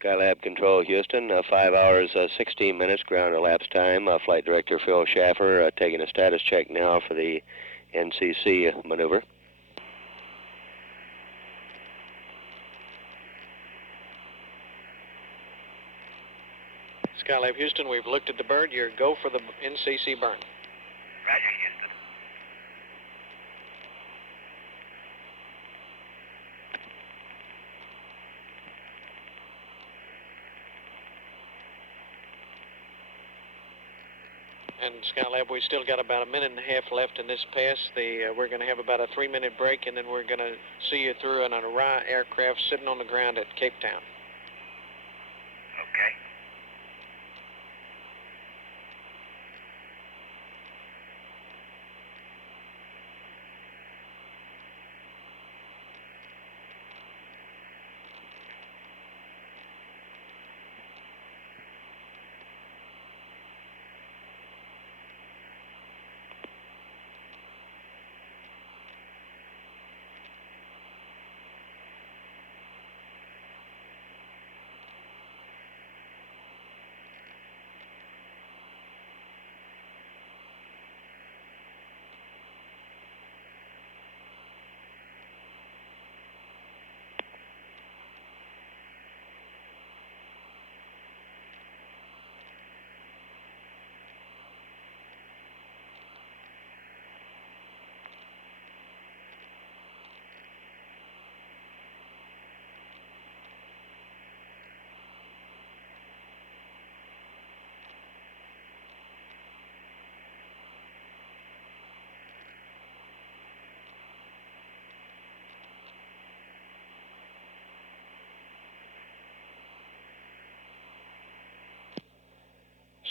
Skylab Control, Houston, 5 hours, 16 minutes, ground elapsed time. Flight Director Phil Schaffer taking a status check now for the NCC maneuver. Skylab Houston, we've looked at the bird. You're go for the NCC burn. Roger, Houston. And Skylab, we still got about a minute and a half left in this pass. We're going to have about a 3-minute break, and then we're going to see you through an Orion aircraft sitting on the ground at Cape Town. Okay.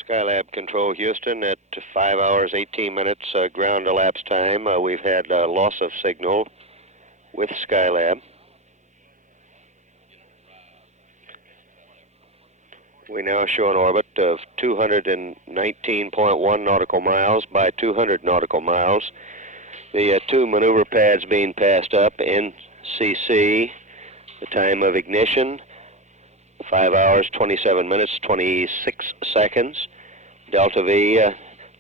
Skylab Control, Houston, at 5 hours, 18 minutes, ground elapsed time. We've had loss of signal with Skylab. We now show an orbit of 219.1 nautical miles by 200 nautical miles. The two maneuver pads being passed up, NCC, the time of ignition, 5 hours, 27 minutes, 26 seconds. Delta V,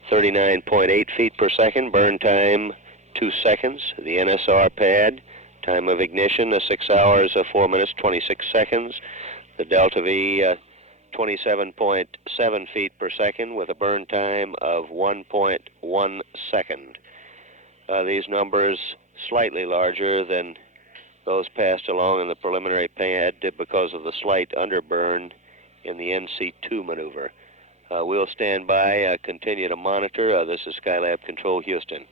39.8 feet per second. Burn time, 2 seconds. The NSR pad, time of ignition, 6 hours, 4 minutes, 26 seconds. The Delta V, 27.7 feet per second with a burn time of 1.1 second. These numbers slightly larger than those passed along in the preliminary pad because of the slight underburn in the NC2 maneuver. We'll stand by, continue to monitor. This is Skylab Control, Houston.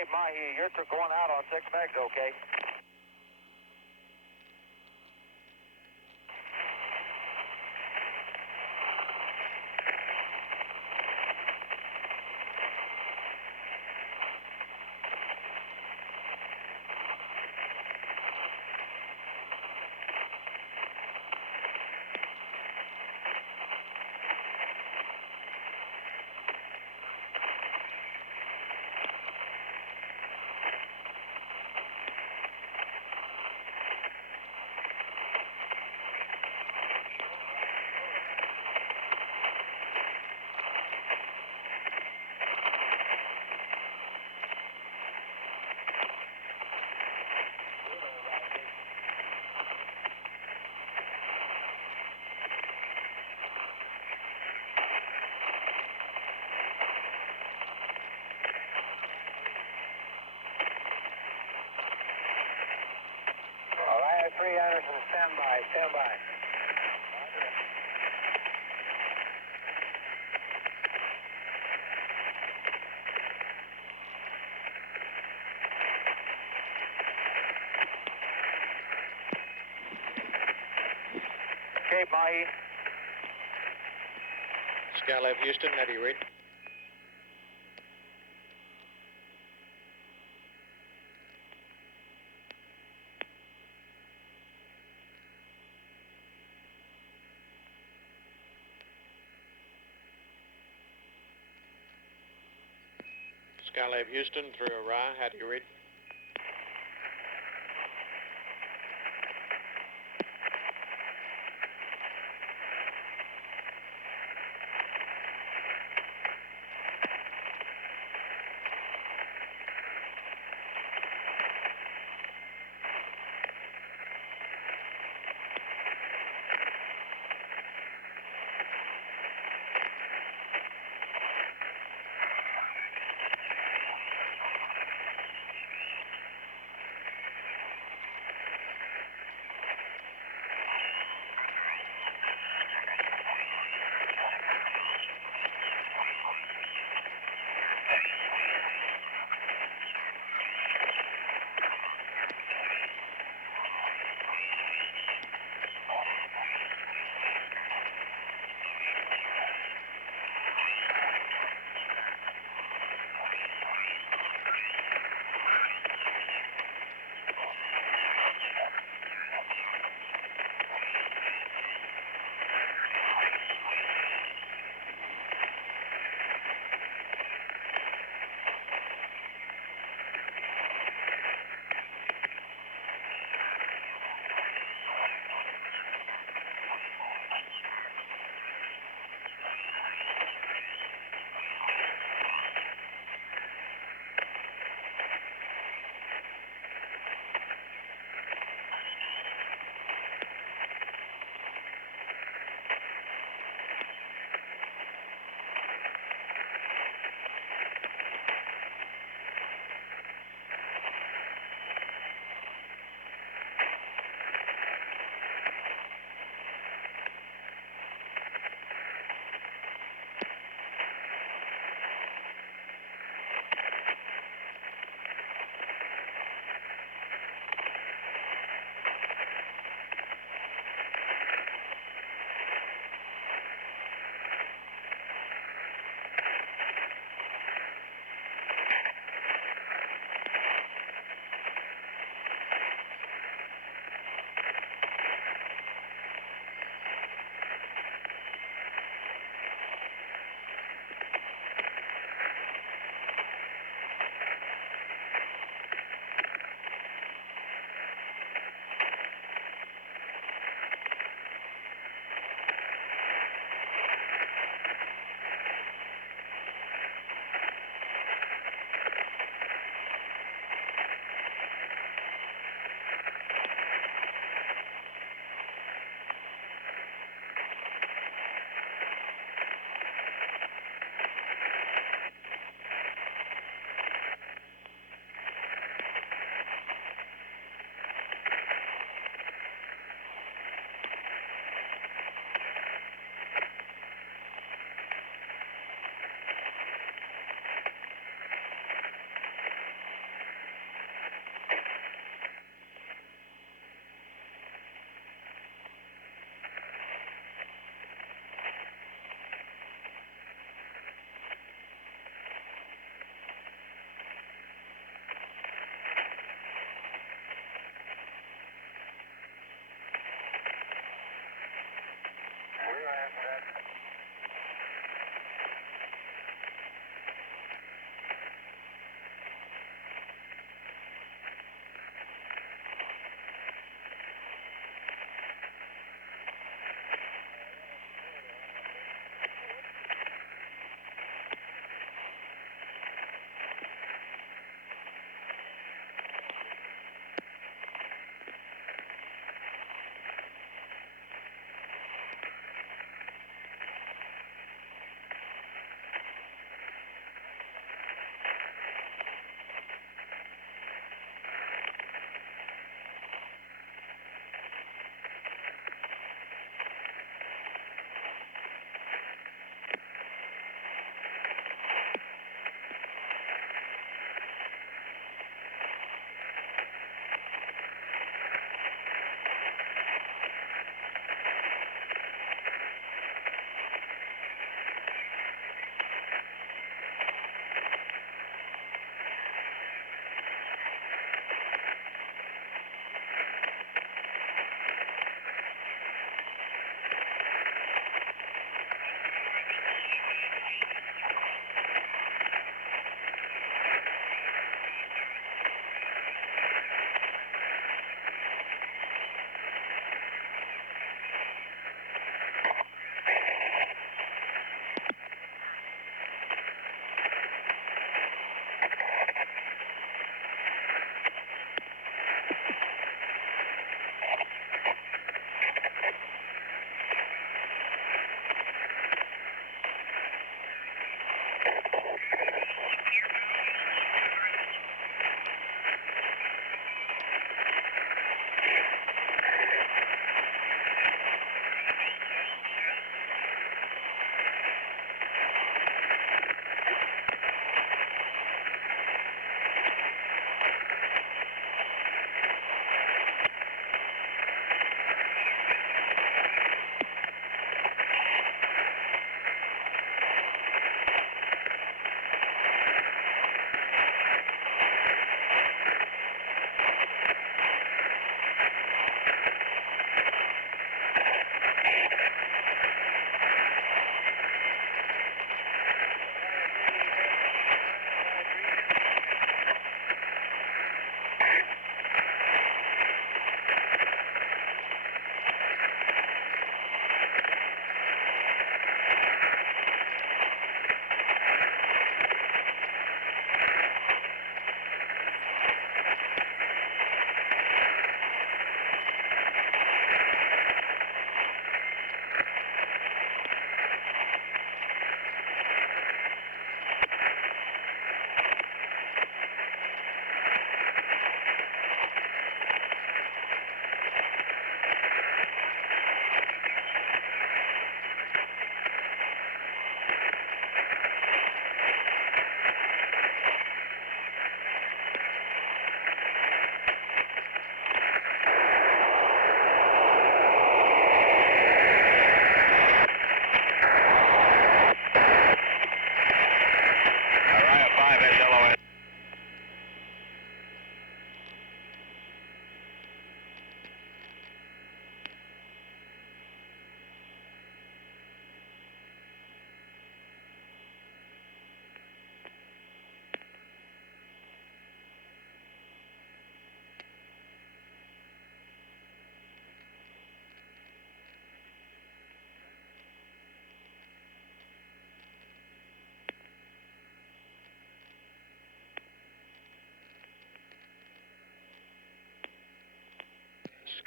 Cape Mahi, you're going out on 6 megs, okay? All right, 3 Anderson, stand by, stand by. Cape Mahi. Skylab Houston, how do you read? Skylab Houston through Orion, how do you read?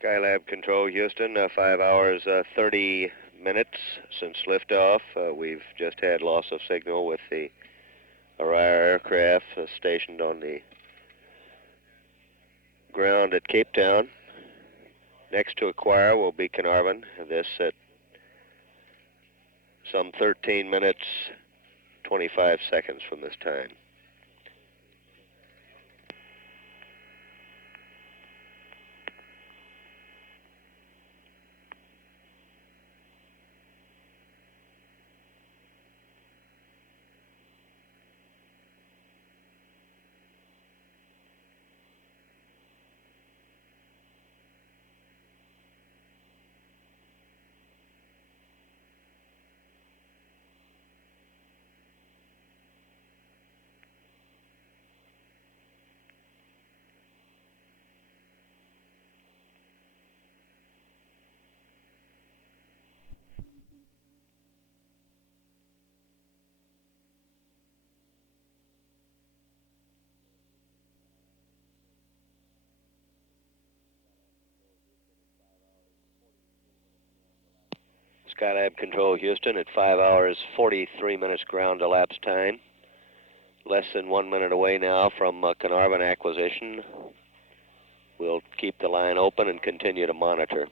Skylab Control, Houston, 5 hours, 30 minutes since liftoff. We've just had loss of signal with the Orion aircraft stationed on the ground at Cape Town. Next to acquire will be Carnarvon, this at some 13 minutes, 25 seconds from this time. Skylab Control, Houston, at 5 hours, 43 minutes ground elapsed time. Less than 1 minute away now from Carnarvon acquisition. We'll keep the line open and continue to monitor.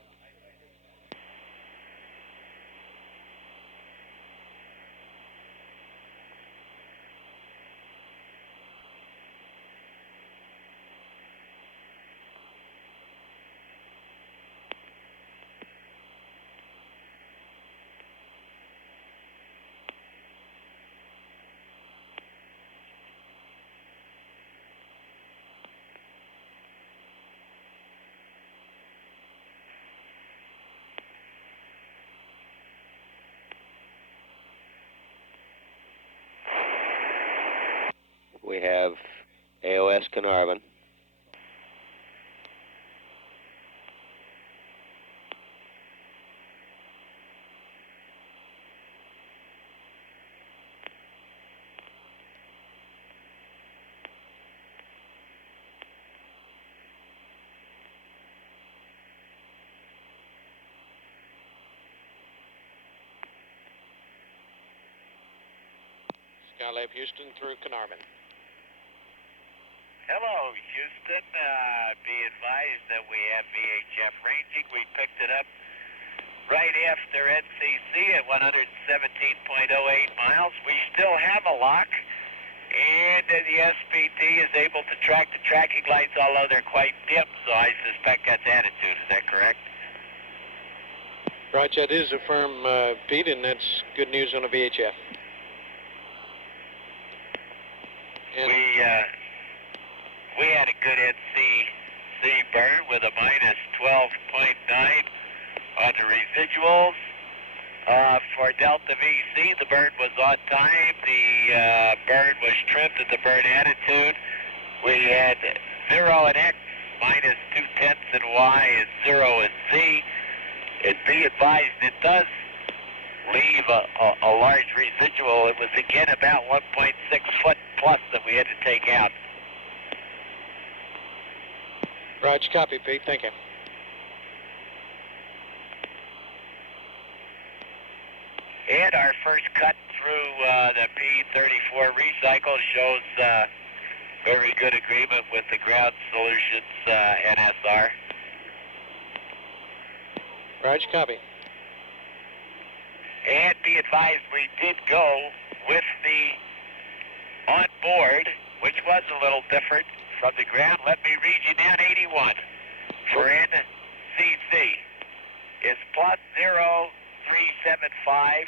We have AOS Carnarvon. Skylab Houston through Carnarvon. Hello, Houston. Be advised that we have VHF ranging. We picked it up right after NCC at 117.08 miles. We still have a lock, and the SPT is able to track the tracking lights, although they're quite dim, so I suspect that's attitude. Is that correct? Roger, that is a firm, Pete, and that's good news on a VHF. And we had a good NCC burn with a minus 12.9 on the residuals. For Delta VC, the burn was on time. The burn was trimmed at the burn attitude. We had 0 in X, minus 2/10 in Y, and 0 in Z. And be advised, it does leave a large residual. It was again about 1.6 foot plus that we had to take out. Roger, copy, Pete. Thank you. And our first cut through the P34 recycle shows very good agreement with the Ground Solutions NSR. Roger, copy. And be advised, we did go with the on board, which was a little different from the ground. Let me read you down 81 for NCC is plus 0375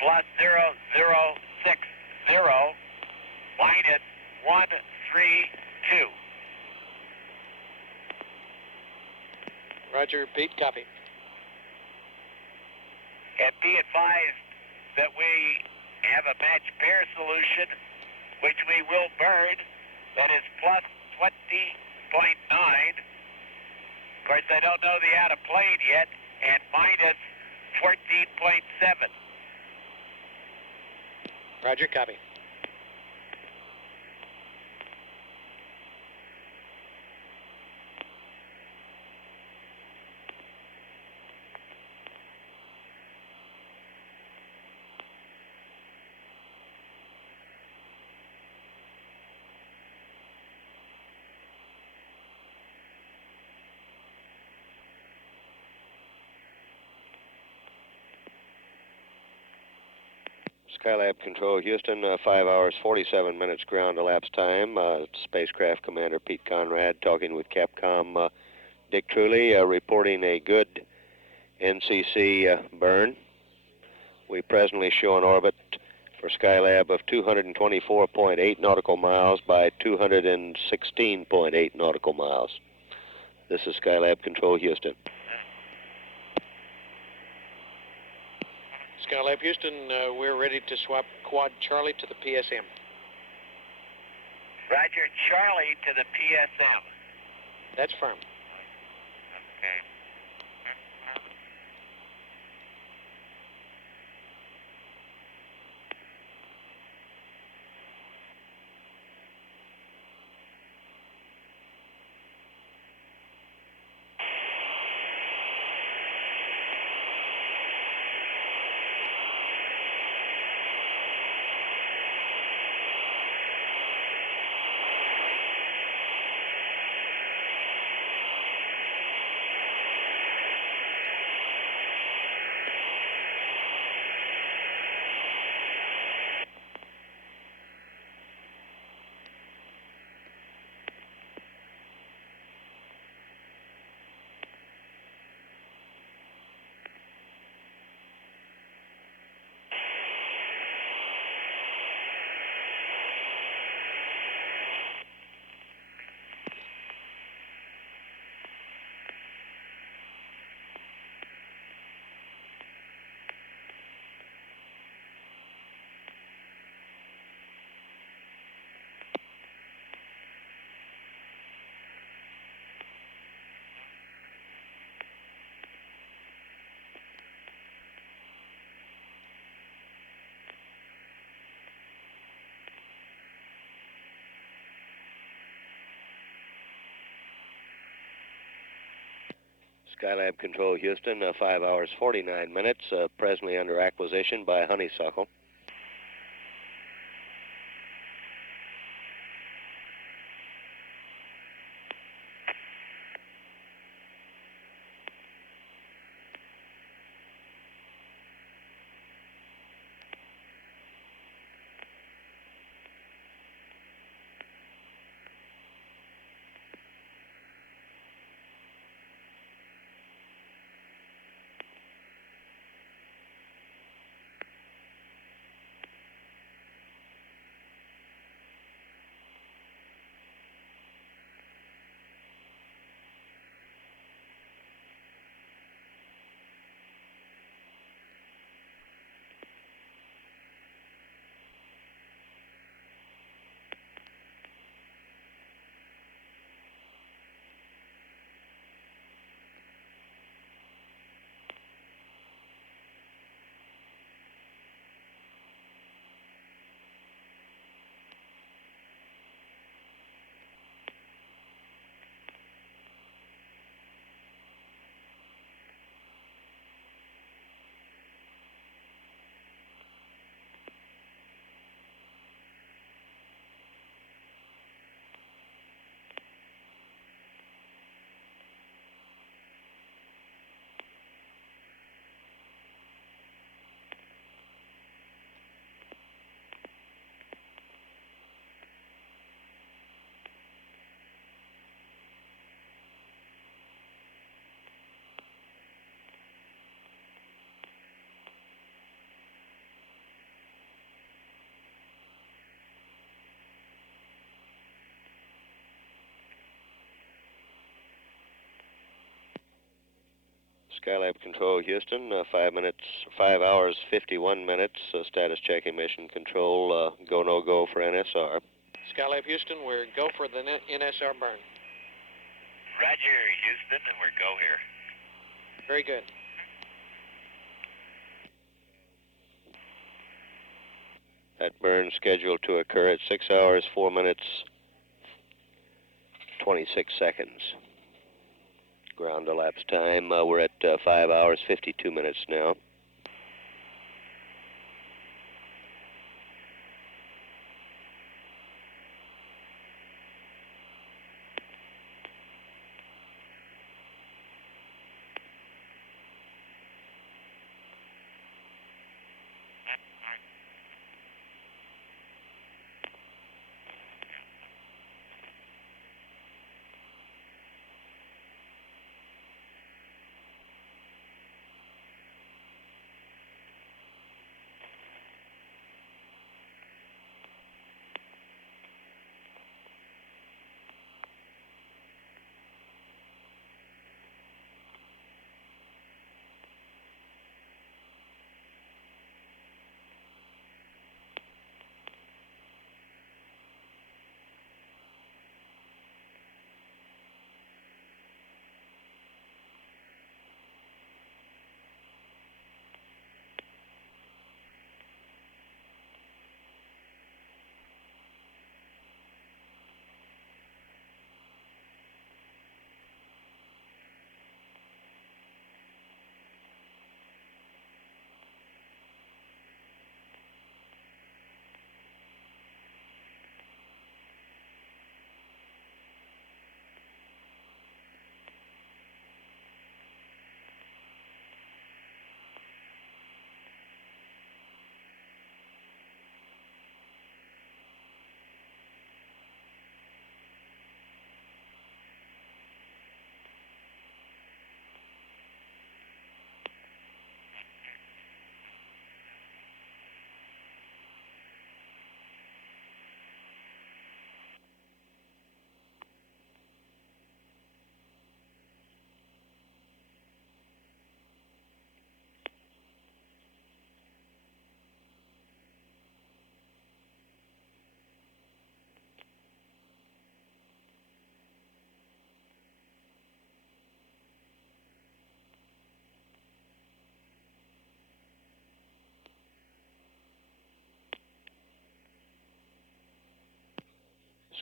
plus 0060 minus 132. Roger, Pete, copy. And be advised that we have a match pair solution, which we will burn, that is plus 20.9. Of course, I don't know the out of plane yet, and minus 14.7. Roger, copy. Skylab Control Houston, 5 hours 47 minutes ground elapsed time. Spacecraft Commander Pete Conrad talking with Capcom Dick Truly, reporting a good NCC burn. We presently show an orbit for Skylab of 224.8 nautical miles by 216.8 nautical miles. This is Skylab Control Houston. Skylab Houston, we're ready to swap Quad Charlie to the PSM. Roger, Charlie to the PSM. That's firm. Okay. Skylab Control Houston, 5 hours 49 minutes, presently under acquisition by Honeysuckle. Skylab Control Houston, 5 hours 51 minutes, status checking mission control, go no go for NSR. Skylab Houston, we're go for the NSR burn. Roger, Houston, and we're go here. Very good. That burn scheduled to occur at 6 hours 4 minutes 26 seconds. Ground elapsed time, we're at 5 hours 52 minutes now.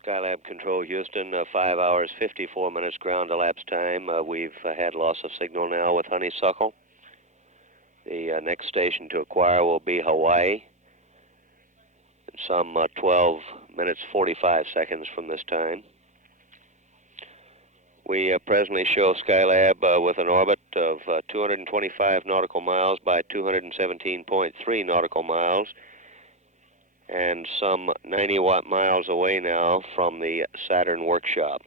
Skylab Control Houston, 5 hours 54 minutes ground elapsed time. We've had loss of signal now with Honeysuckle. The next station to acquire will be Hawaii, some 12 minutes 45 seconds from this time. We presently show Skylab with an orbit of 225 nautical miles by 217.3 nautical miles, and some 90 miles away now from the Saturn workshop.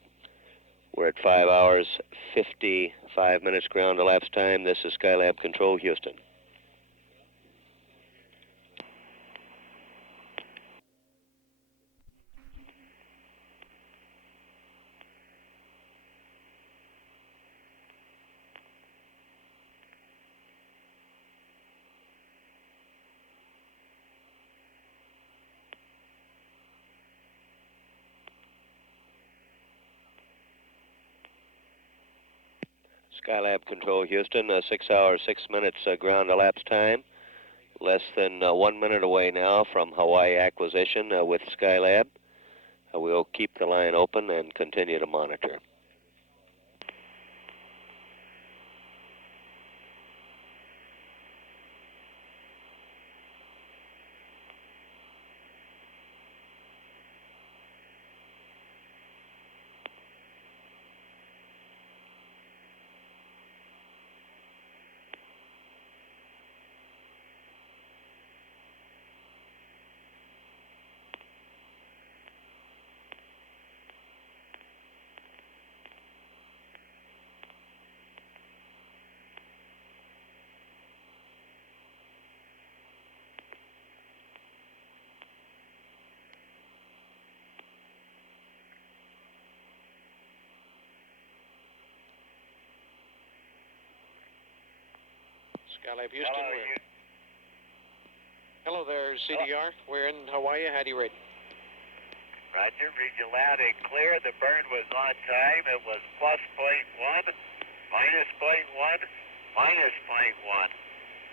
We're at 5 hours 55 minutes ground elapsed time. This is Skylab Control Houston. Skylab Control Houston, 6 hours 6 minutes ground elapsed time. Less than 1 minute away now from Hawaii acquisition with Skylab. We'll keep the line open and continue to monitor. Skylab Houston. Hello there, CDR. We're in Hawaii. How do you rate? Roger, read you loud and clear. The burn was on time. It was plus 0.1, minus 0.1, minus 0.1.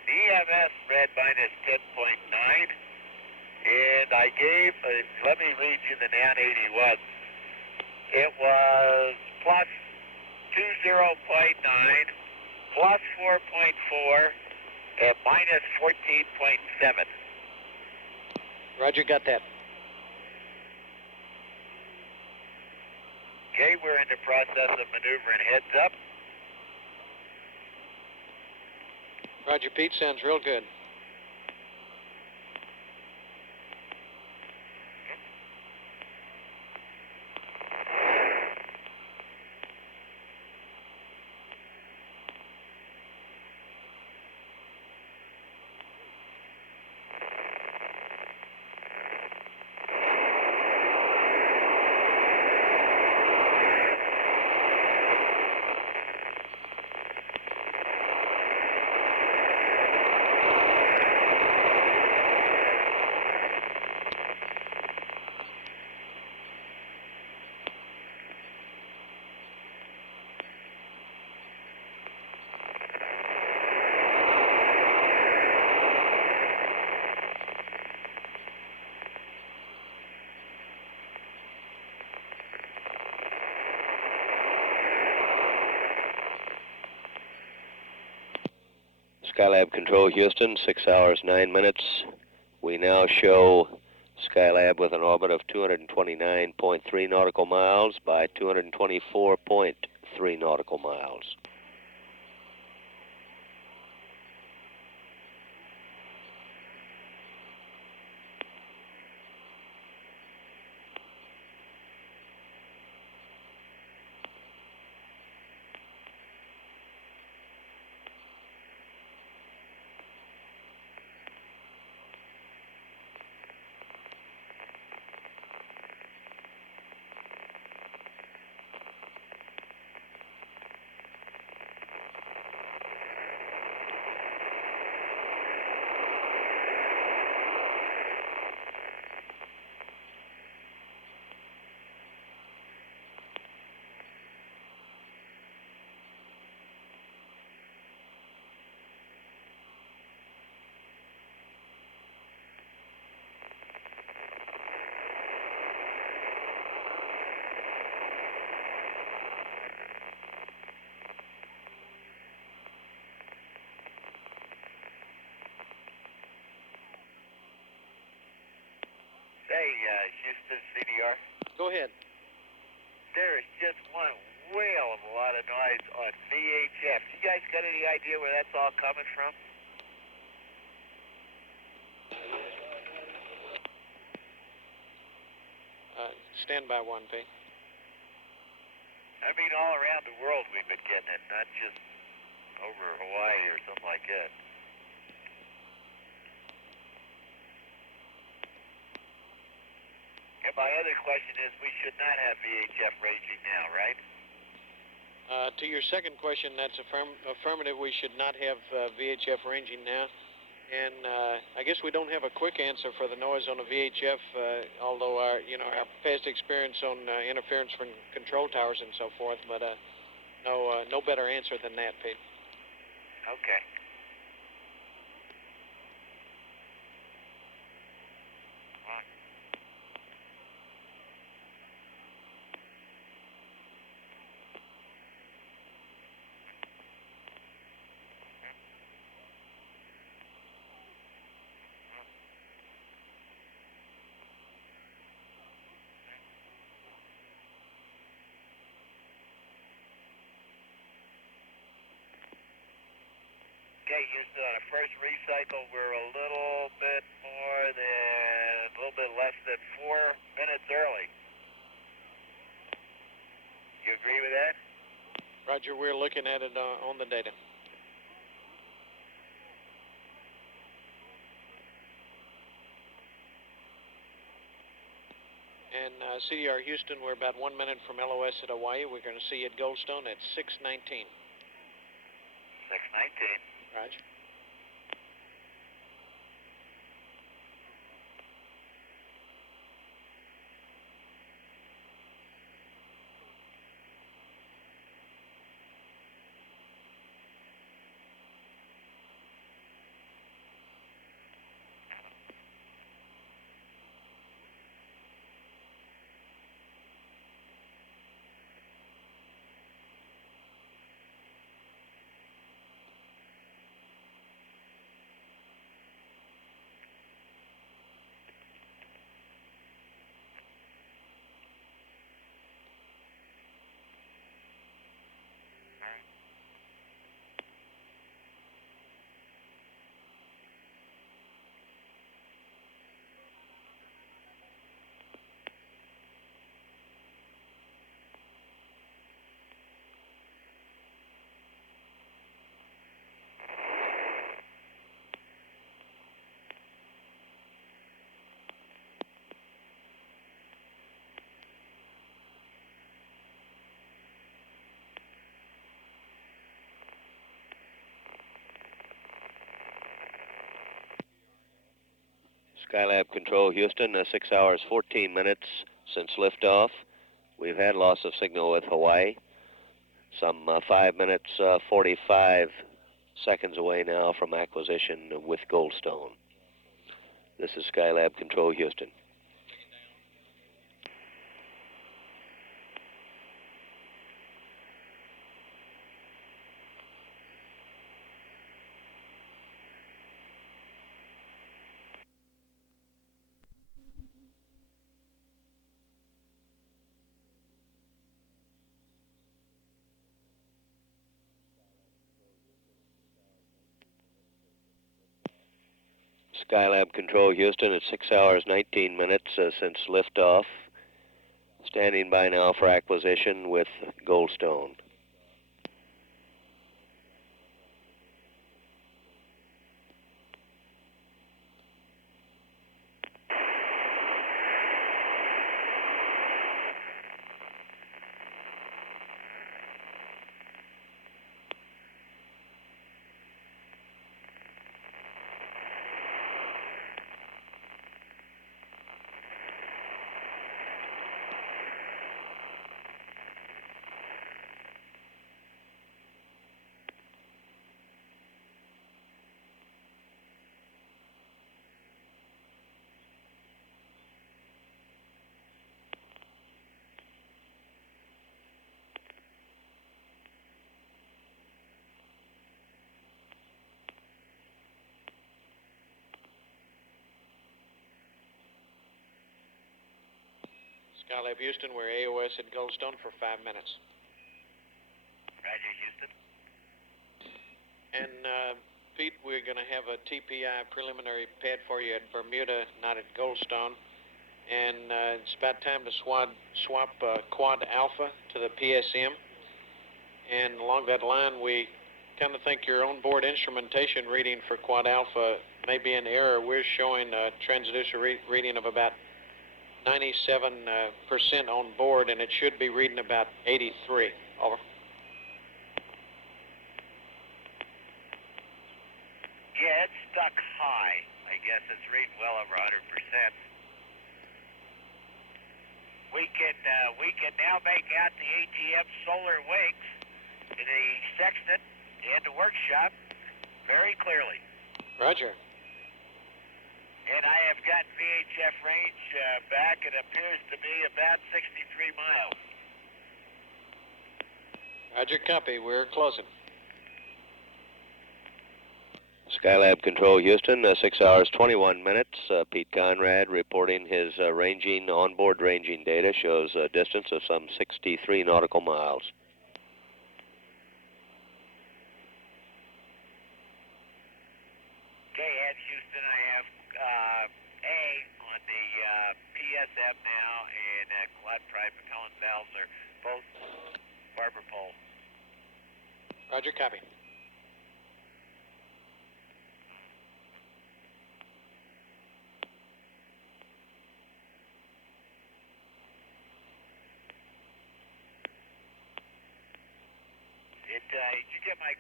The EMS read minus 10.9. And I gave, let me read you the NAN 81. It was plus 20.9, plus 4.4, and minus 14.7. Roger, got that. Okay, we're in the process of maneuvering heads up. Roger, Pete. Sounds real good. Skylab Control Houston, 6 hours 9 minutes. We now show Skylab with an orbit of 229.3 nautical miles by 224.3 nautical miles. Houston CDR. Go ahead. There is just one whale of a lot of noise on VHF. You guys got any idea where that's all coming from? Stand by 1P. I mean, all around the world we've been getting it, not just over Hawaii or something like that. And my other question is, we should not have VHF ranging now, right? To your second question, that's affirmative. We should not have VHF ranging now. And I guess we don't have a quick answer for the noise on a VHF, although our past experience on interference from control towers and so forth. But no better answer than that, Pete. Okay. Okay, Houston, on a first recycle, we're a little bit less than 4 minutes early. You agree with that? Roger, we're looking at it on the data. And CDR Houston, we're about 1 minute from LOS at Hawaii. We're going to see you at Goldstone at 6:19. 6:19. Roger. Skylab Control Houston, 6 hours 14 minutes since liftoff. We've had loss of signal with Hawaii. Some 5 minutes 45 seconds away now from acquisition with Goldstone. This is Skylab Control Houston. Skylab Control Houston at 6 hours 19 minutes since liftoff. Standing by now for acquisition with Goldstone. Skylab Houston, we're AOS at Goldstone for 5 minutes. Roger, Houston. And Pete, we're going to have a TPI preliminary pad for you at Bermuda, not at Goldstone. And it's about time to swap Quad Alpha to the PSM. And along that line, we kind of think your onboard instrumentation reading for Quad Alpha may be in error. We're showing a transducer reading of about 97% on board, and it should be reading about 83. Over. Yeah, it's stuck high. I guess it's reading well over 100%. We can now make out the ATM solar wings in the sextant and the workshop very clearly. Roger. And I have gotten VHF range back. It appears to be about 63 miles. Roger, copy. We're closing. Skylab Control Houston, 6 hours 21 minutes. Pete Conrad reporting his onboard ranging data shows a distance of some 63 nautical miles. Okay, at Houston, I have A on the PSM now, and quad prime propellant valves are both barber pole. Roger, copy. Did you get my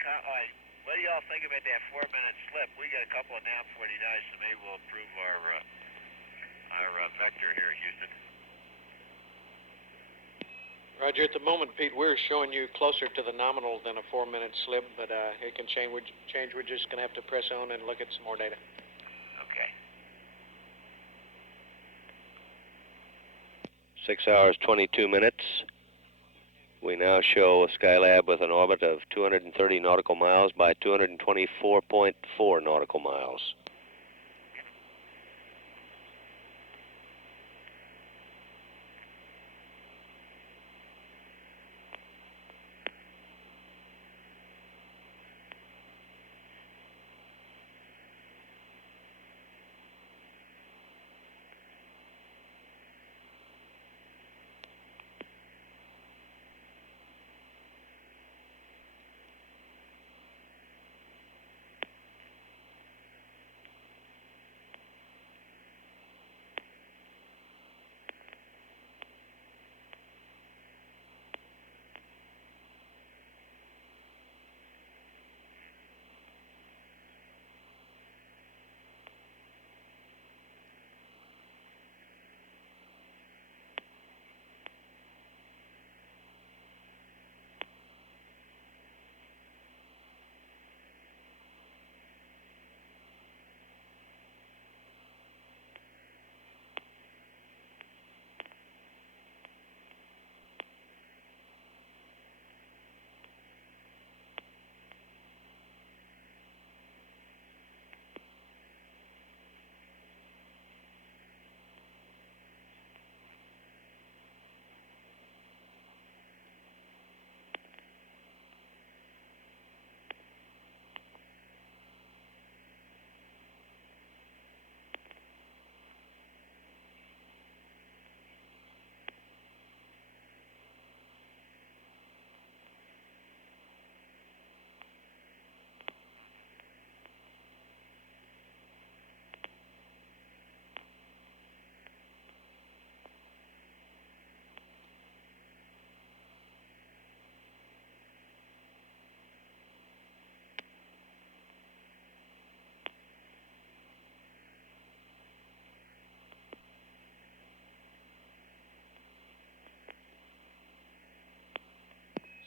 what do y'all think about that 4-minute slip? We got a couple of NAV 49s, so maybe we'll improve our vector here, Houston. Roger, at the moment, Pete, we're showing you closer to the nominal than a 4-minute slip, but it can change. We're just going to have to press on and look at some more data. Okay. 6 hours 22 minutes. We now show a Skylab with an orbit of 230 nautical miles by 224.4 nautical miles.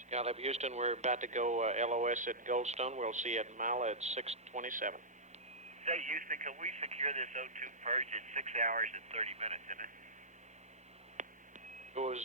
Skylab Houston, we're about to go LOS at Goldstone. We'll see you at Mala at 6:27. Say, Houston, can we secure this O2 purge in 6 hours and 30 minutes, isn't it? It was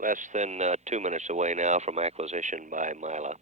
less than 2 minutes away now from acquisition by Mila.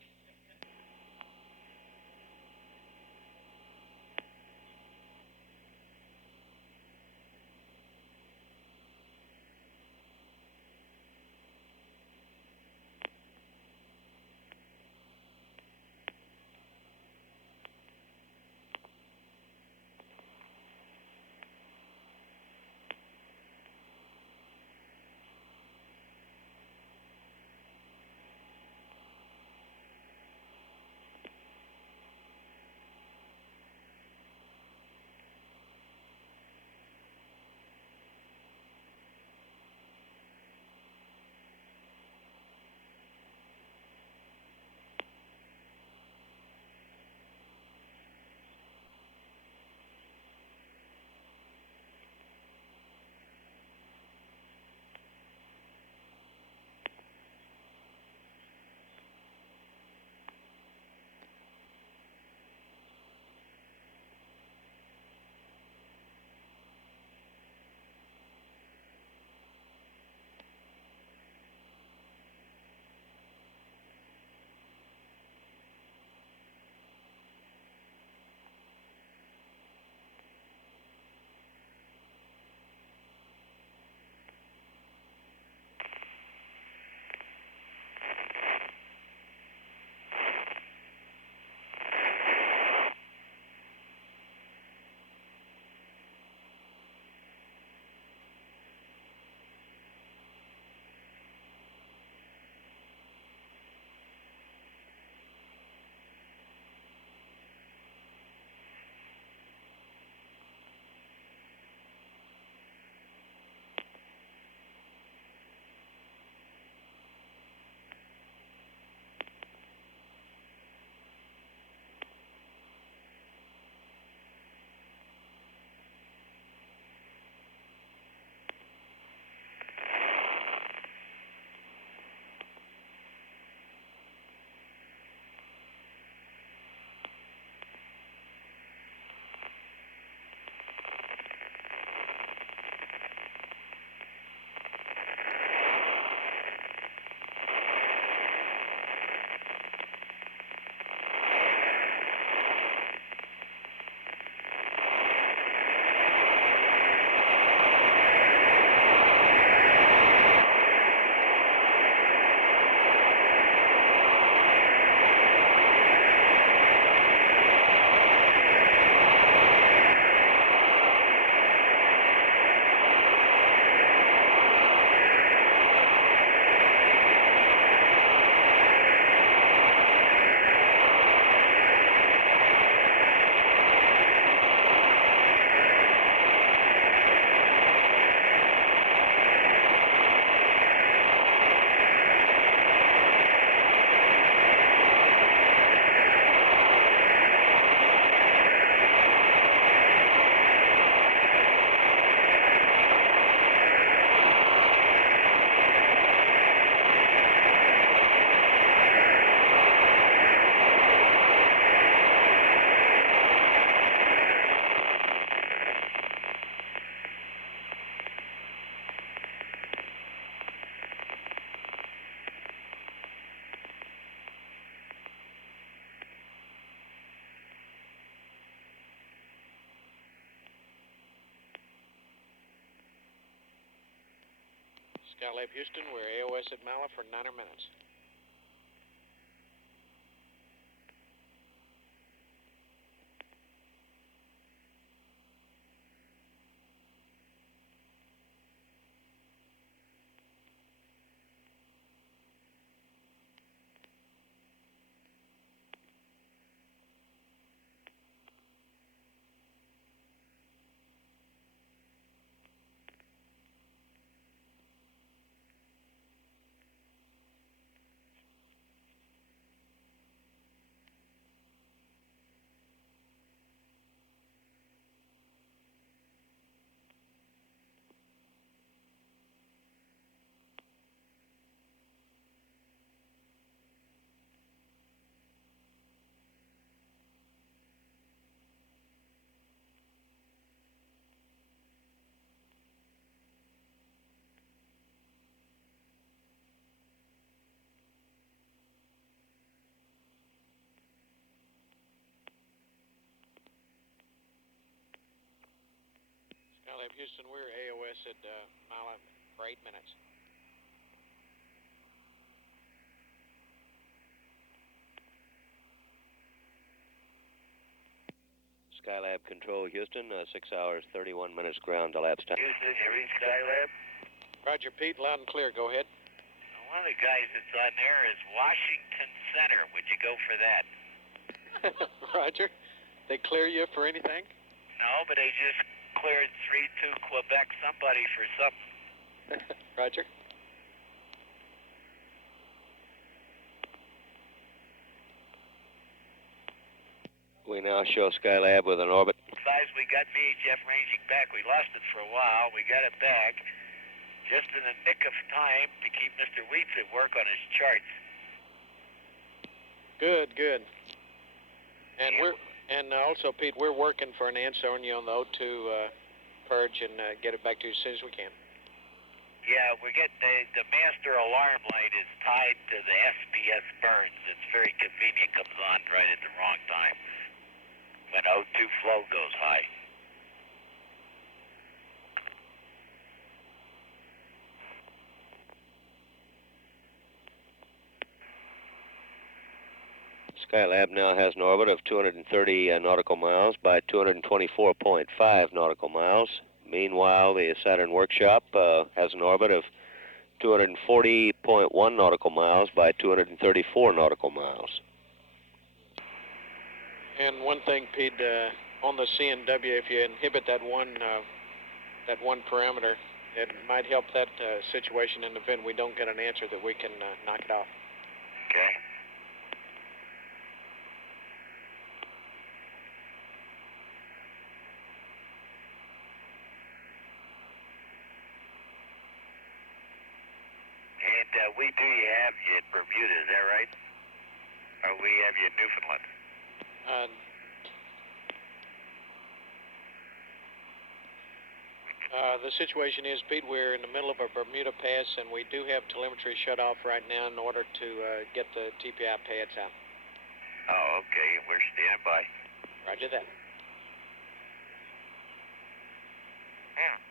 Skylab Houston, we're AOS at Mala for 9 minutes. Skylab, Houston, we're AOS at mile for 8 minutes. Skylab Control, Houston, 6 hours, 31 minutes ground elapsed time. Houston, you read Skylab? Roger, Pete, loud and clear. Go ahead. One of the guys that's on there is Washington Center. Would you go for that? Roger. They clear you for anything? No, but they just cleared 3-2 Quebec somebody for something. Roger. We now show Skylab with an orbit. Besides, we got VHF ranging back. We lost it for a while. We got it back just in the nick of time to keep Mr. Wheats at work on his charts. Good, good. And also, Pete, we're working for an answer on you on the O2 purge and get it back to you as soon as we can. Yeah, we get the master alarm light is tied to the SPS burns. It's very convenient. Comes on right at the wrong time when O2 flow goes high. Skylab now has an orbit of 230 nautical miles by 224.5 nautical miles. Meanwhile, the Saturn Workshop has an orbit of 240.1 nautical miles by 234 nautical miles. And one thing, Pete, on the CNW, if you inhibit that one parameter, it might help that situation in the event we don't get an answer that we can knock it off. Okay. And we do have you in Bermuda, is that right? Or we have you in Newfoundland? The situation is, Pete, we're in the middle of a Bermuda pass, and we do have telemetry shut off right now in order to get the TPI pads out. Oh, okay. We're standby. Roger that. Yeah.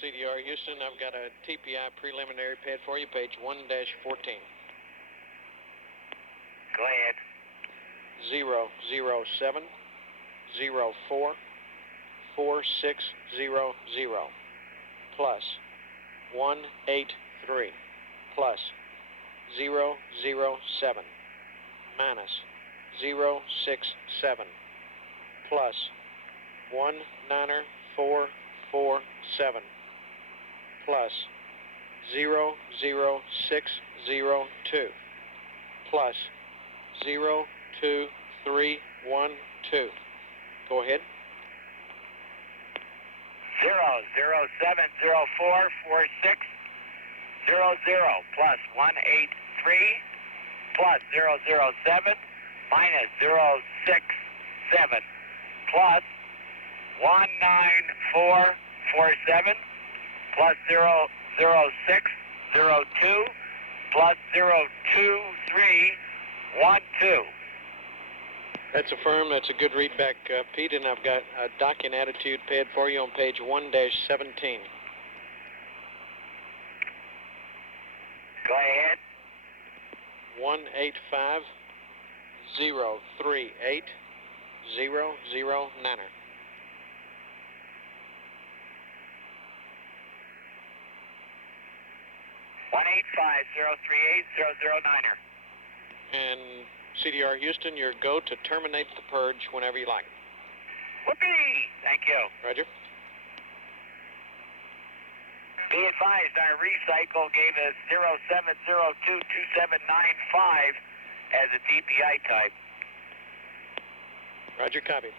CDR Houston, I've got a TPI preliminary pad for you, page 1-14. Go ahead. 007 04 4600 plus 183 plus 007 minus 067 plus 19447 plus 00602 plus 02312. Go ahead. 007044600 plus 183 plus 007 minus 067 plus 19447 plus 00602 plus 02312. That's affirmed. That's a good read back, Pete, and I've got a docking attitude pad for you on page 1-17. Go ahead. 185-038-009er. 185-038-009er. And CDR Houston, your go to terminate the purge whenever you like. Whoopee! Thank you. Roger. Be advised, our recycle gave us 07022795 as a TPI type. Roger, copy.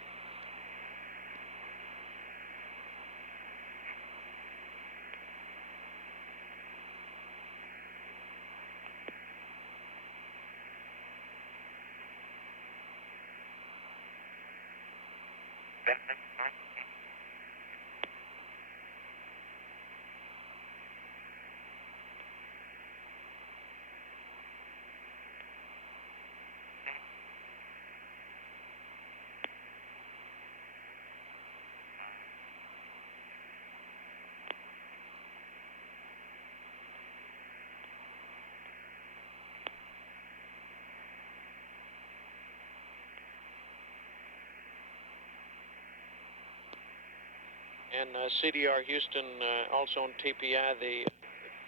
And CDR Houston, also on TPI,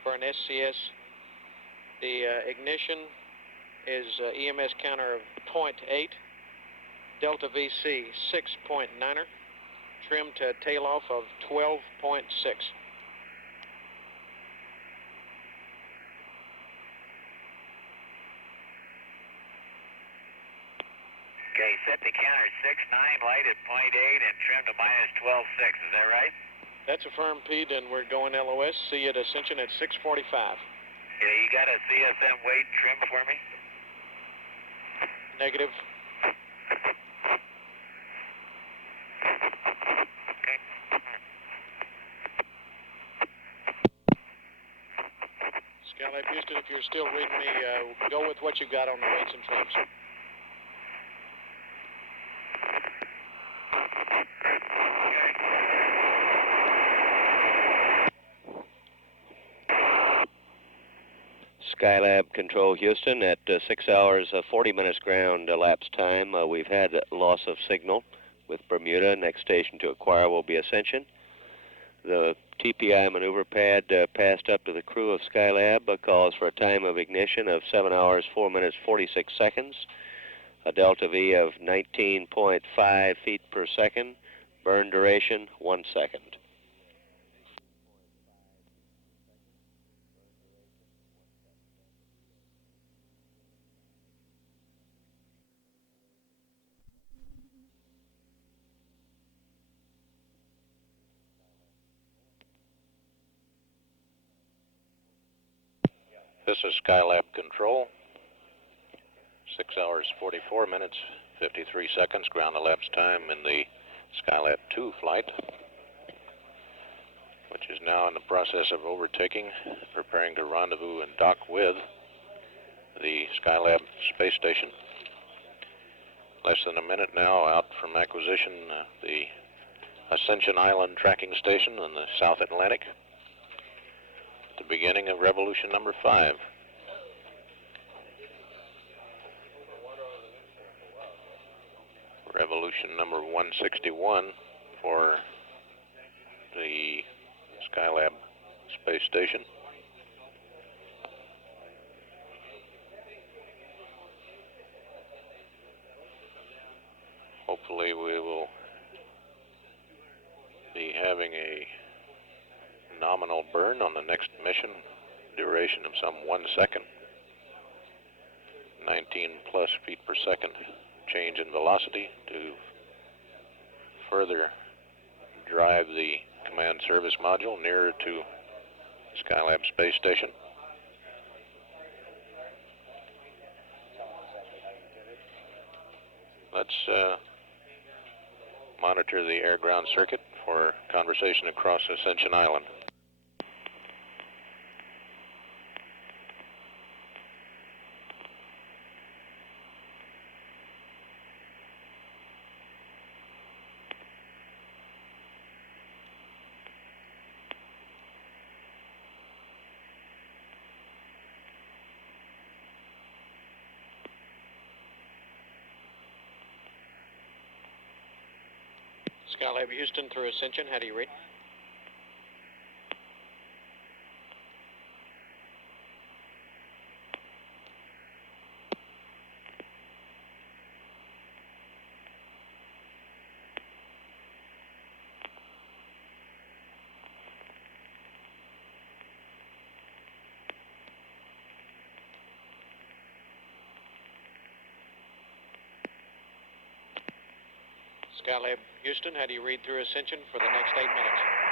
for an SCS, the ignition is EMS counter of 0.8, Delta VC 6.9er, trim to tail off of 12.6. Okay, set the counter 6.9, light at 0.8, and trim to minus 12.6. Is that right? That's affirmed, Pete, and we're going LOS. See you at Ascension at 6:45. Yeah, you got a CSM weight trim for me? Negative. Okay. Skylab Houston, if you're still reading me, go with what you got on the weights and trims. Skylab Control Houston at 6 hours 40 minutes ground elapsed time. We've had loss of signal with Bermuda. Next station to acquire will be Ascension. The TPI maneuver pad passed up to the crew of Skylab, calls for a time of ignition of 7 hours 4 minutes 46 seconds, a delta V of 19.5 feet per second, burn duration 1 second. This is Skylab Control. 6 hours 44 minutes 53 seconds ground elapsed time in the Skylab 2 flight, which is now in the process of overtaking, preparing to rendezvous and dock with the Skylab space station. Less than a minute now out from acquisition, the Ascension Island tracking station in the South Atlantic. The beginning of revolution number 5. Revolution number 161 for the Skylab space station. Hopefully we will be having a nominal burn on the next mission, duration of some 1 second, 19 plus feet per second change in velocity to further drive the command service module nearer to Skylab space station. Let's monitor the air-ground circuit for conversation across Ascension Island. Skylab Houston through Ascension, how do you read? Skylab Houston, how do you read through Ascension for the next 8 minutes?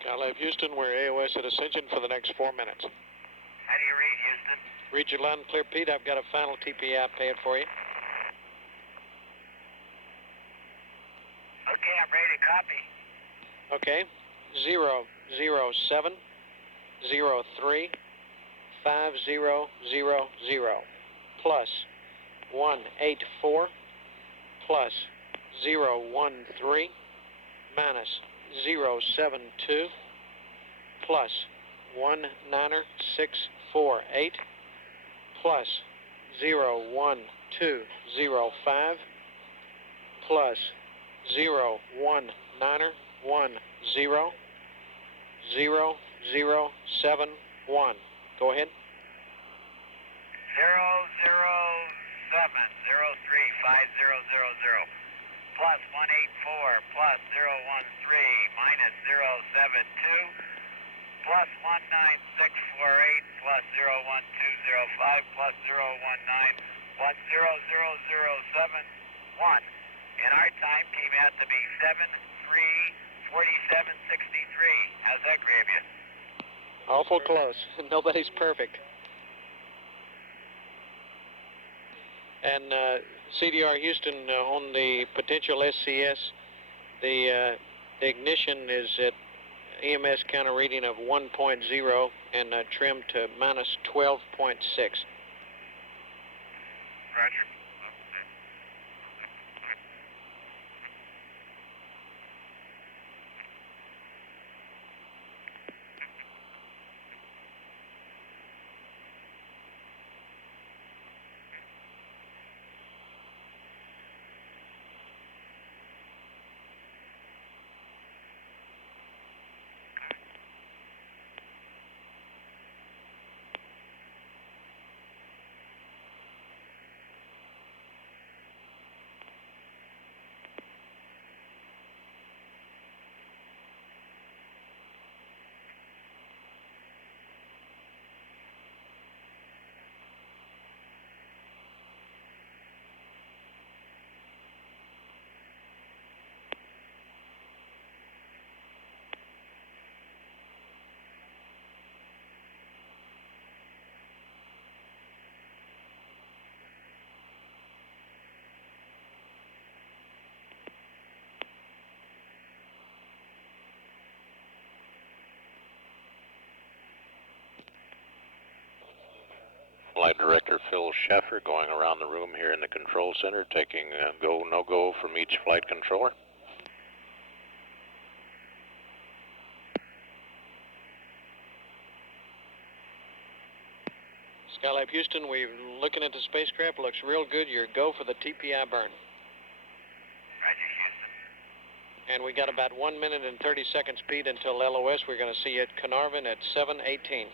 Skylab Houston, we're AOS at Ascension for the next 4 minutes. How do you read, Houston? Read you loud and clear, Pete. I've got a final TPI pad for you. Okay, I'm ready to copy. Okay. 007 03 5000 plus 184 plus 013 minus 072 plus 19648 plus 01205 plus 01910 0071. Go ahead. 007035000 plus 184 plus 013 minus 072 plus 19648 plus 01205 plus 019100071. And our time came out to be 7:3:47:63. How's that grab you? Awful close. Nobody's perfect. And CDR Houston, on the potential SCS, the ignition is at EMS counter reading of 1.0 and trimmed to minus 12.6. Roger. Flight Director Phil Schaffer going around the room here in the control center, taking go, no-go from each flight controller. Skylab Houston, we're looking at the spacecraft. Looks real good. You're go for the TPI burn. Roger, Houston. And we got about 1 minute and 30 seconds speed until LOS. We're going to see you at Carnarvon at 7:18. Okay.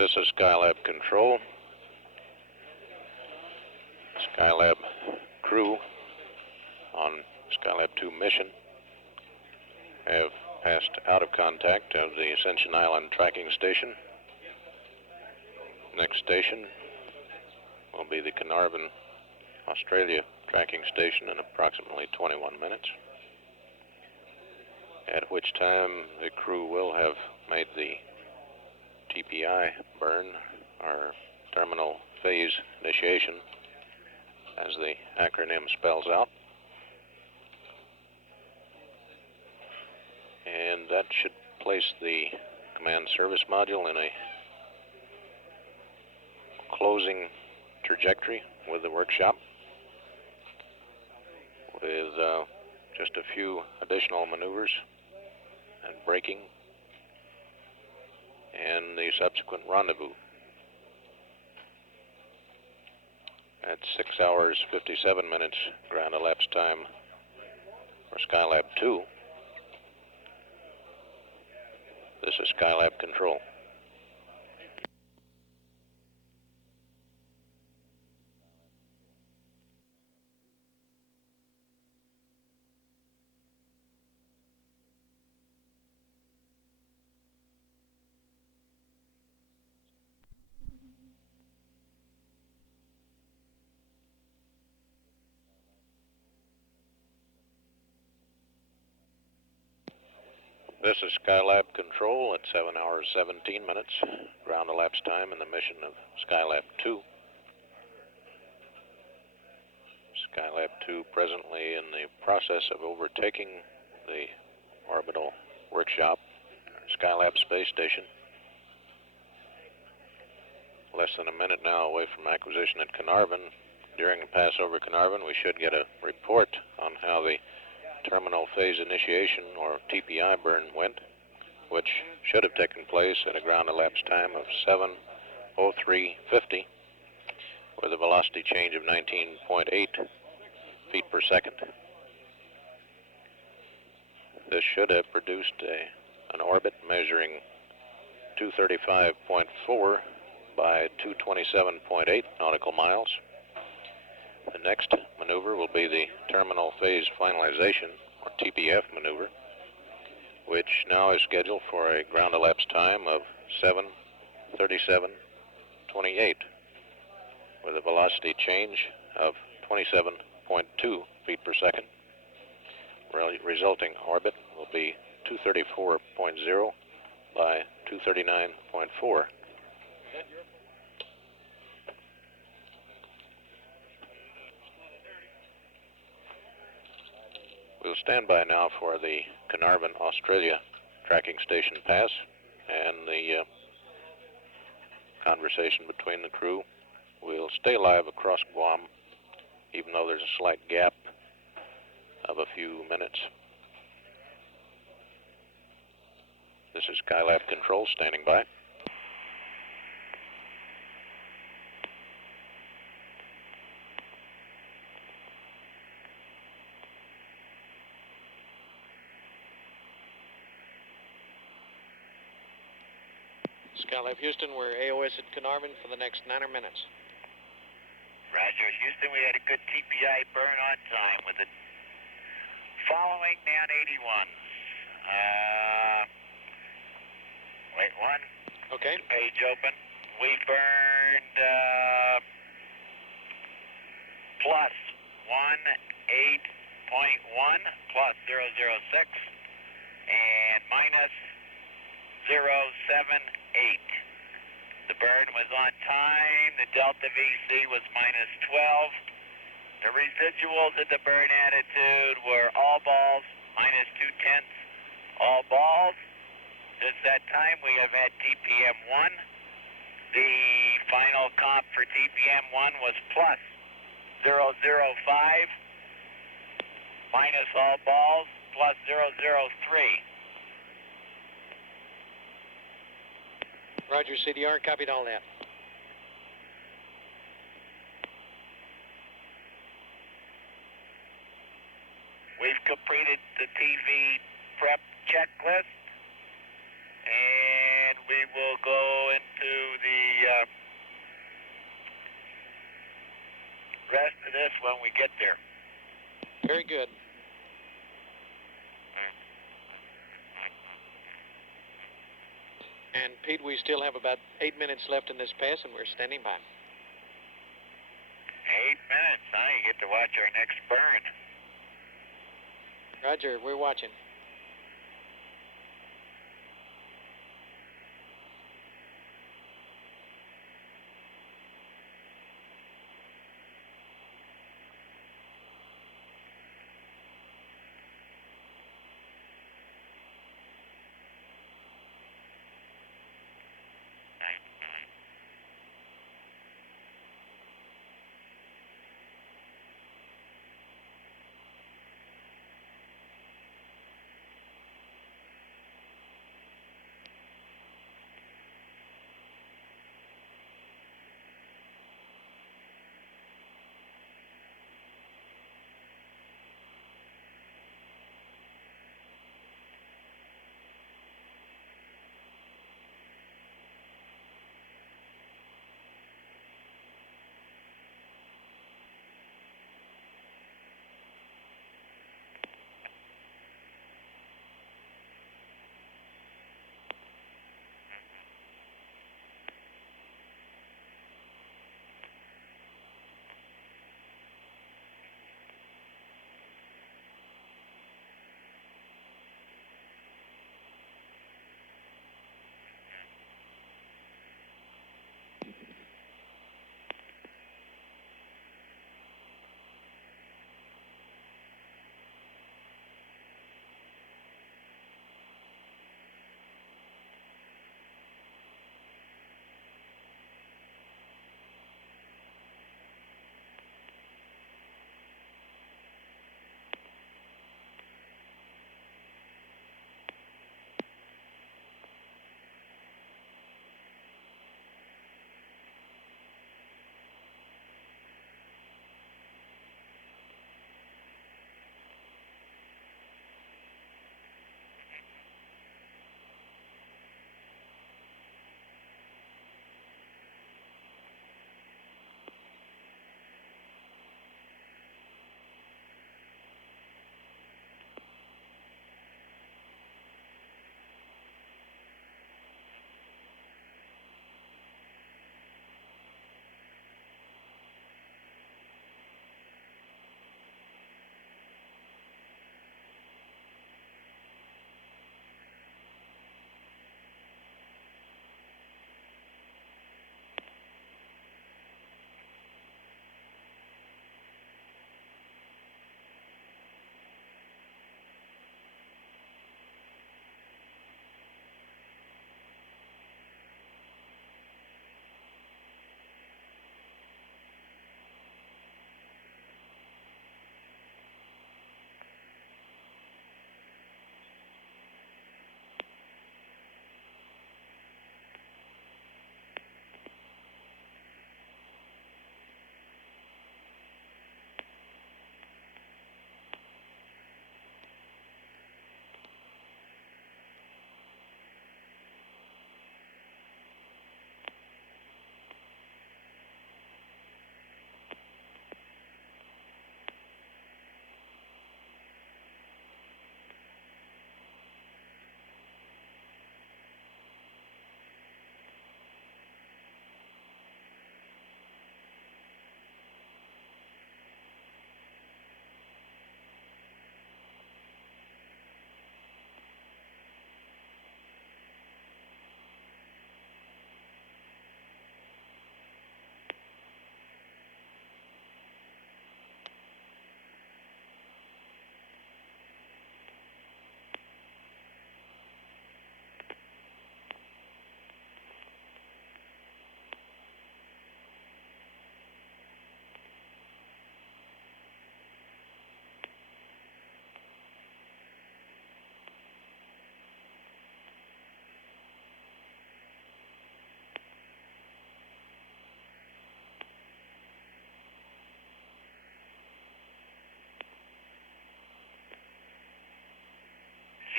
This is Skylab Control. Skylab crew on Skylab 2 mission have passed out of contact of the Ascension Island tracking station. Next station will be the Carnarvon, Australia tracking station in approximately 21 minutes, at which time the crew will have made the TPI burn, or terminal phase initiation, as the acronym spells out. And that should place the command service module in a closing trajectory with the workshop, with just a few additional maneuvers and braking and the subsequent rendezvous. At 6 hours 57 minutes ground elapsed time for Skylab 2. This is Skylab Control. This is Skylab Control at 7 hours 17 minutes ground elapsed time in the mission of Skylab 2. Skylab 2 presently in the process of overtaking the orbital workshop, Skylab space station. Less than a minute now away from acquisition at Carnarvon. During the pass over Carnarvon, we should get a report on how the terminal phase initiation, or TPI burn, went, which should have taken place at a ground elapsed time of 7:03:50 with a velocity change of 19.8 feet per second. This should have produced an orbit measuring 235.4 by 227.8 nautical miles. The next maneuver will be the terminal phase finalization, or TPF maneuver, which now is scheduled for a ground elapsed time of 7:37:28 with a velocity change of 27.2 feet per second. Resulting orbit will be 234.0 by 239.4. We'll stand by now for the Carnarvon, Australia tracking station pass and the conversation between the crew. We'll stay live across Guam, even though there's a slight gap of a few minutes. This is Skylab Control standing by. Skylab Houston, we're AOS at Carnarvon for the next 9 minutes. Roger, Houston, we had a good TPI burn on time with it following down 81. Wait, one. Okay. Page open. We burned plus 18.1 plus 006 and minus 078. The burn was on time. The delta VC was minus 12. The residuals at the burn attitude were all balls, minus 0.2. All balls. Since that time, we have had TPM 1. The final comp for TPM 1 was plus 005, minus all balls, plus 003. Roger, CDR, copied all that. We've completed the TV prep checklist, and we will go into the we get there. Very good. And Pete, we still have about 8 minutes left in this pass, and we're standing by. 8 minutes, huh? You get to watch our next burn. Roger, we're watching.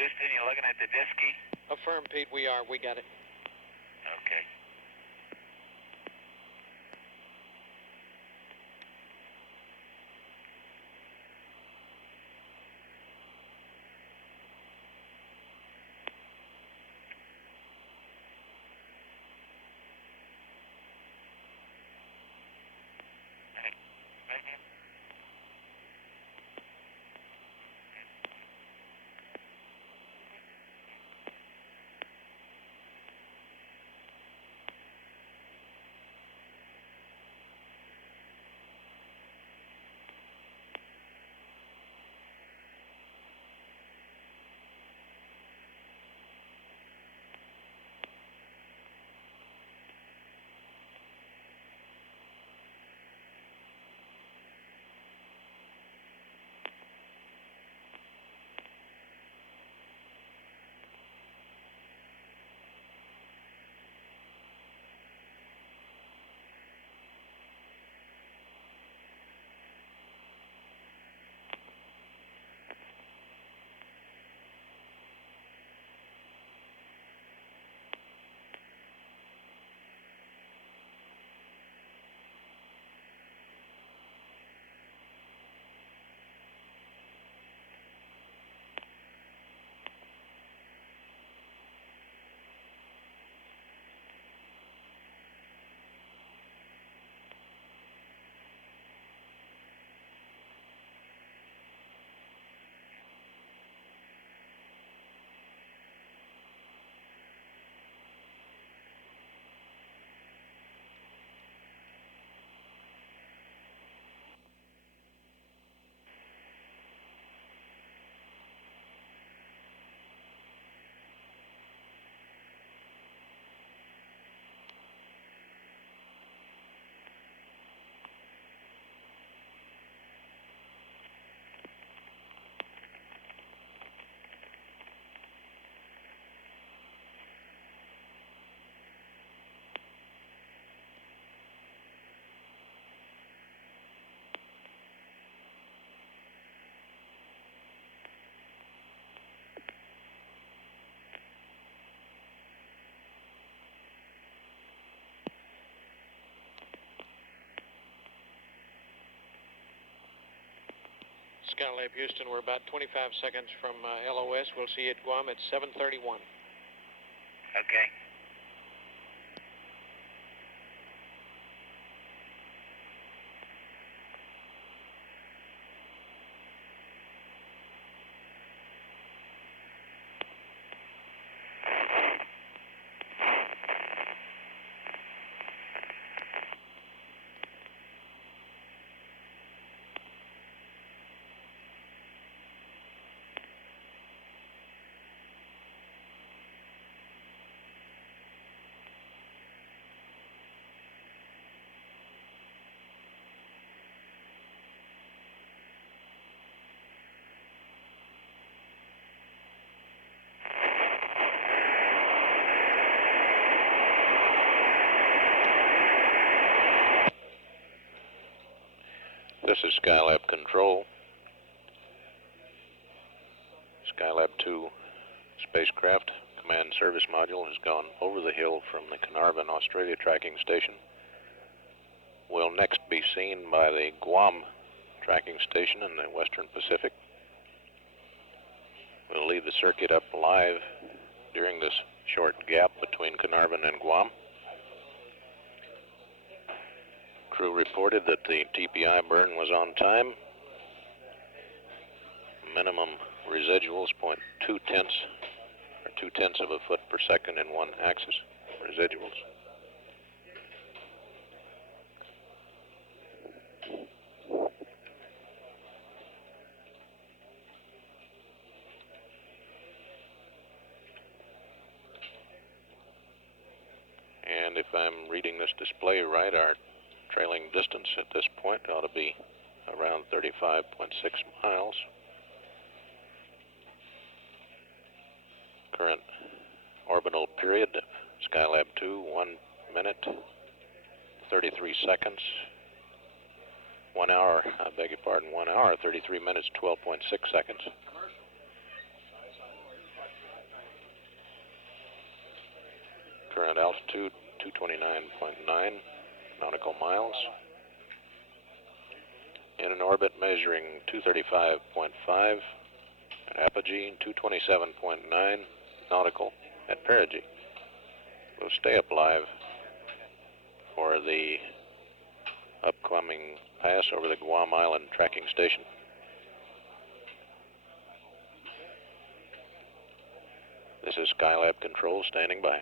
Houston, you looking at the Disky? Affirm, Pete, we are. We got it. Okay. Skylab Houston. We're about 25 seconds from LOS. We'll see you at Guam at 7:31. Okay. This is Skylab Control. Skylab 2 spacecraft command service module has gone over the hill from the Carnarvon, Australia tracking station. Will next be seen by the Guam tracking station in the Western Pacific. We'll leave the circuit up live during this short gap between Carnarvon and Guam. Crew reported that the TPI burn was on time. Minimum residuals 0.2 of a foot per second in one axis residuals. And if I'm reading this display right, our trailing distance at this point ought to be around 35.6 miles. Current orbital period, Skylab 2, 1 minute, 33 seconds. 1 hour, 1 hour, 33 minutes, 12.6 seconds. Current altitude, 229.9 nautical miles. In an orbit measuring 235.5 at apogee, 227.9 nautical at perigee. We'll stay up live for the upcoming pass over the Guam Island tracking station. This is Skylab Control standing by.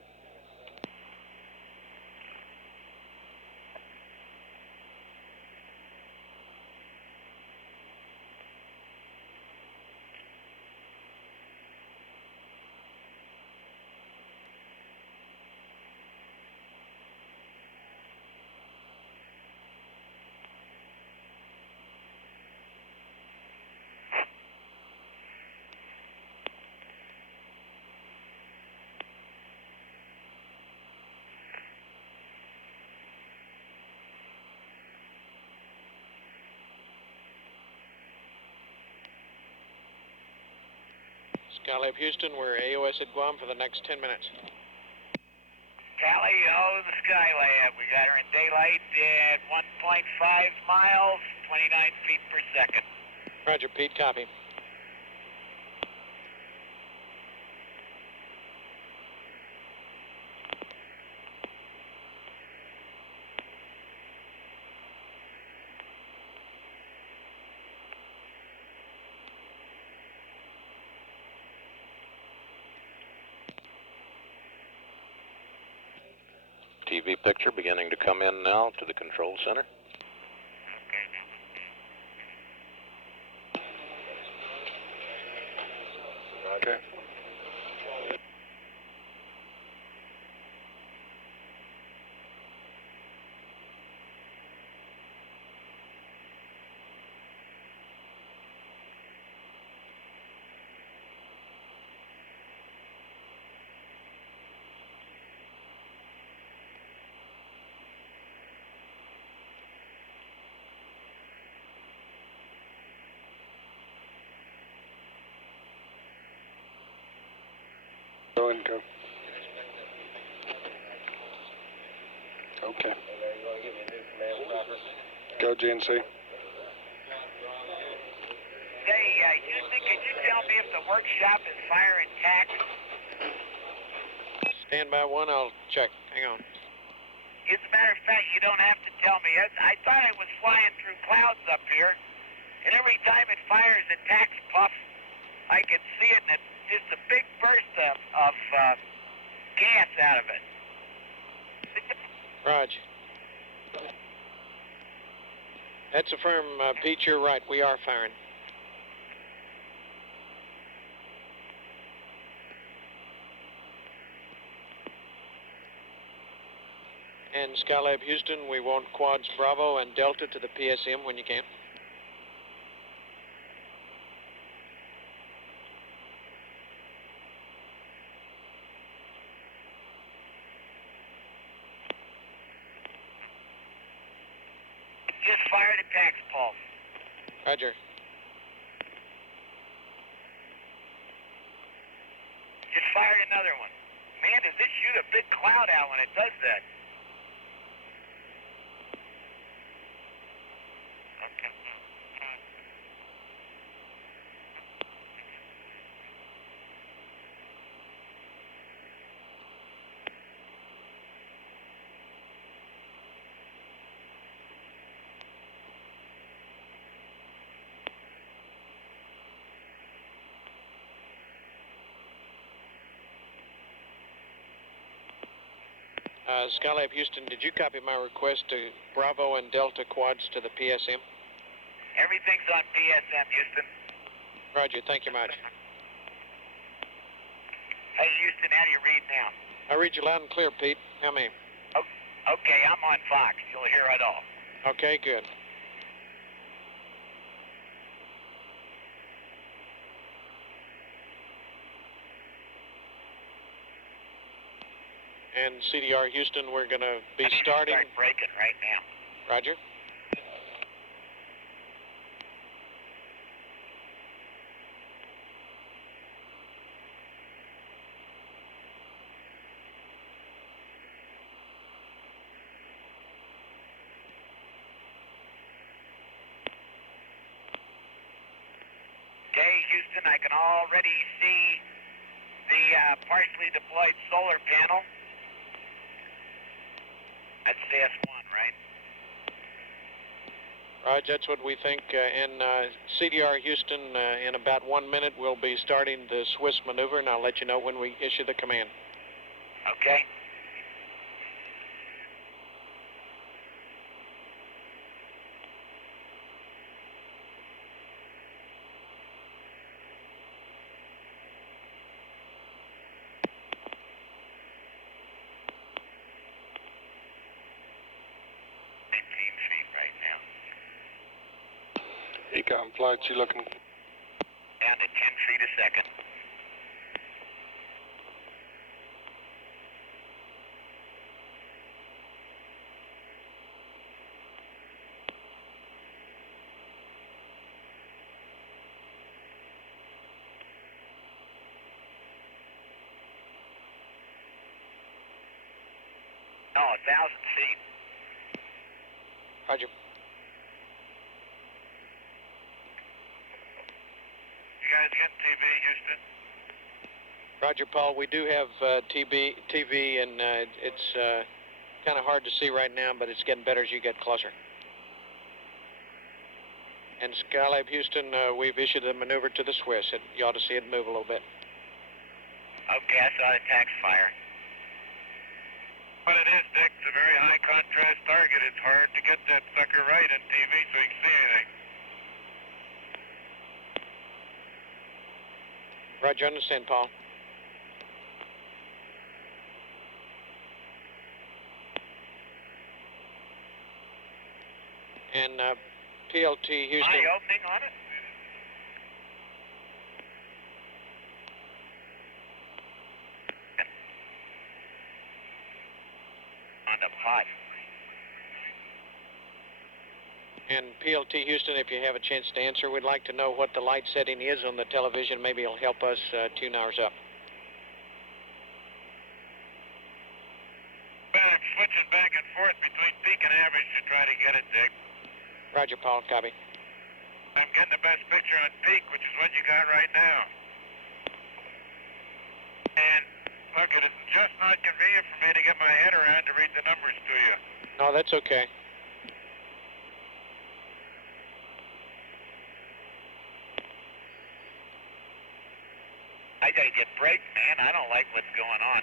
Skylab Houston, we're AOS at Guam for the next 10 minutes. Tally, the Skylab. We got her in daylight at 1.5 miles, 29 feet per second. Roger, Pete, copy. TV picture beginning to come in now to the control center. Okay. Go and go. Okay. Go, GNC. Okay, Can you tell me if the workshop is firing tacks? Stand by one, I'll check. Hang on. As a matter of fact, you don't have to tell me. I thought it was flying through clouds up here, and every time it fires a tax puff, I can see it, and it's just a big burst of gas out of it. Raj. That's a firm, Pete, you're right. We are firing. And Skylab Houston, we want quads Bravo and Delta to the PSM when you can. Just fired a tax pulse. Roger. Just fired another one. Man, does this shoot a big cloud out when it does that? Okay. Skylab Houston, did you copy my request to Bravo and Delta quads to the PSM? Everything's on PSM, Houston. Roger, thank you much. Hey, Houston, how do you read now? I read you loud and clear, Pete. How many? Okay, I'm on Fox. You'll hear it all. Okay, good. And CDR Houston, we're going to be starting. Start breaking right now. Roger. Okay, Houston, I can already see the partially deployed solar panel. That's CS1, right? Roger, that's what we think. And CDR Houston, in about 1 minute, we'll be starting the Swiss maneuver, and I'll let you know when we issue the command. Okay. Econ flight, you looking? Down to 10 feet a second. No, 1,000 feet. Roger. You guys get TV, Houston? Roger, Paul. We do have TV, and it's kind of hard to see right now, but it's getting better as you get closer. And Skylab Houston, we've issued the maneuver to the Swiss. You ought to see it move a little bit. Okay, I saw the tax fire. What it is, Dick, it's a very high contrast target. It's hard to get that sucker right on TV so you can see anything. Roger, understand, Paul. And PLT Houston. My opening on it? On the pot. And PLT Houston, if you have a chance to answer, we'd like to know what the light setting is on the television. Maybe it'll help us tune ours up. Well, I'm switching back and forth between peak and average to try to get it, Dick. Roger, Paul. Copy. I'm getting the best picture on peak, which is what you got right now. And look, it is just not convenient for me to get my head around to read the numbers to you. No, that's okay. I gotta get brakes, man. I don't like what's going on.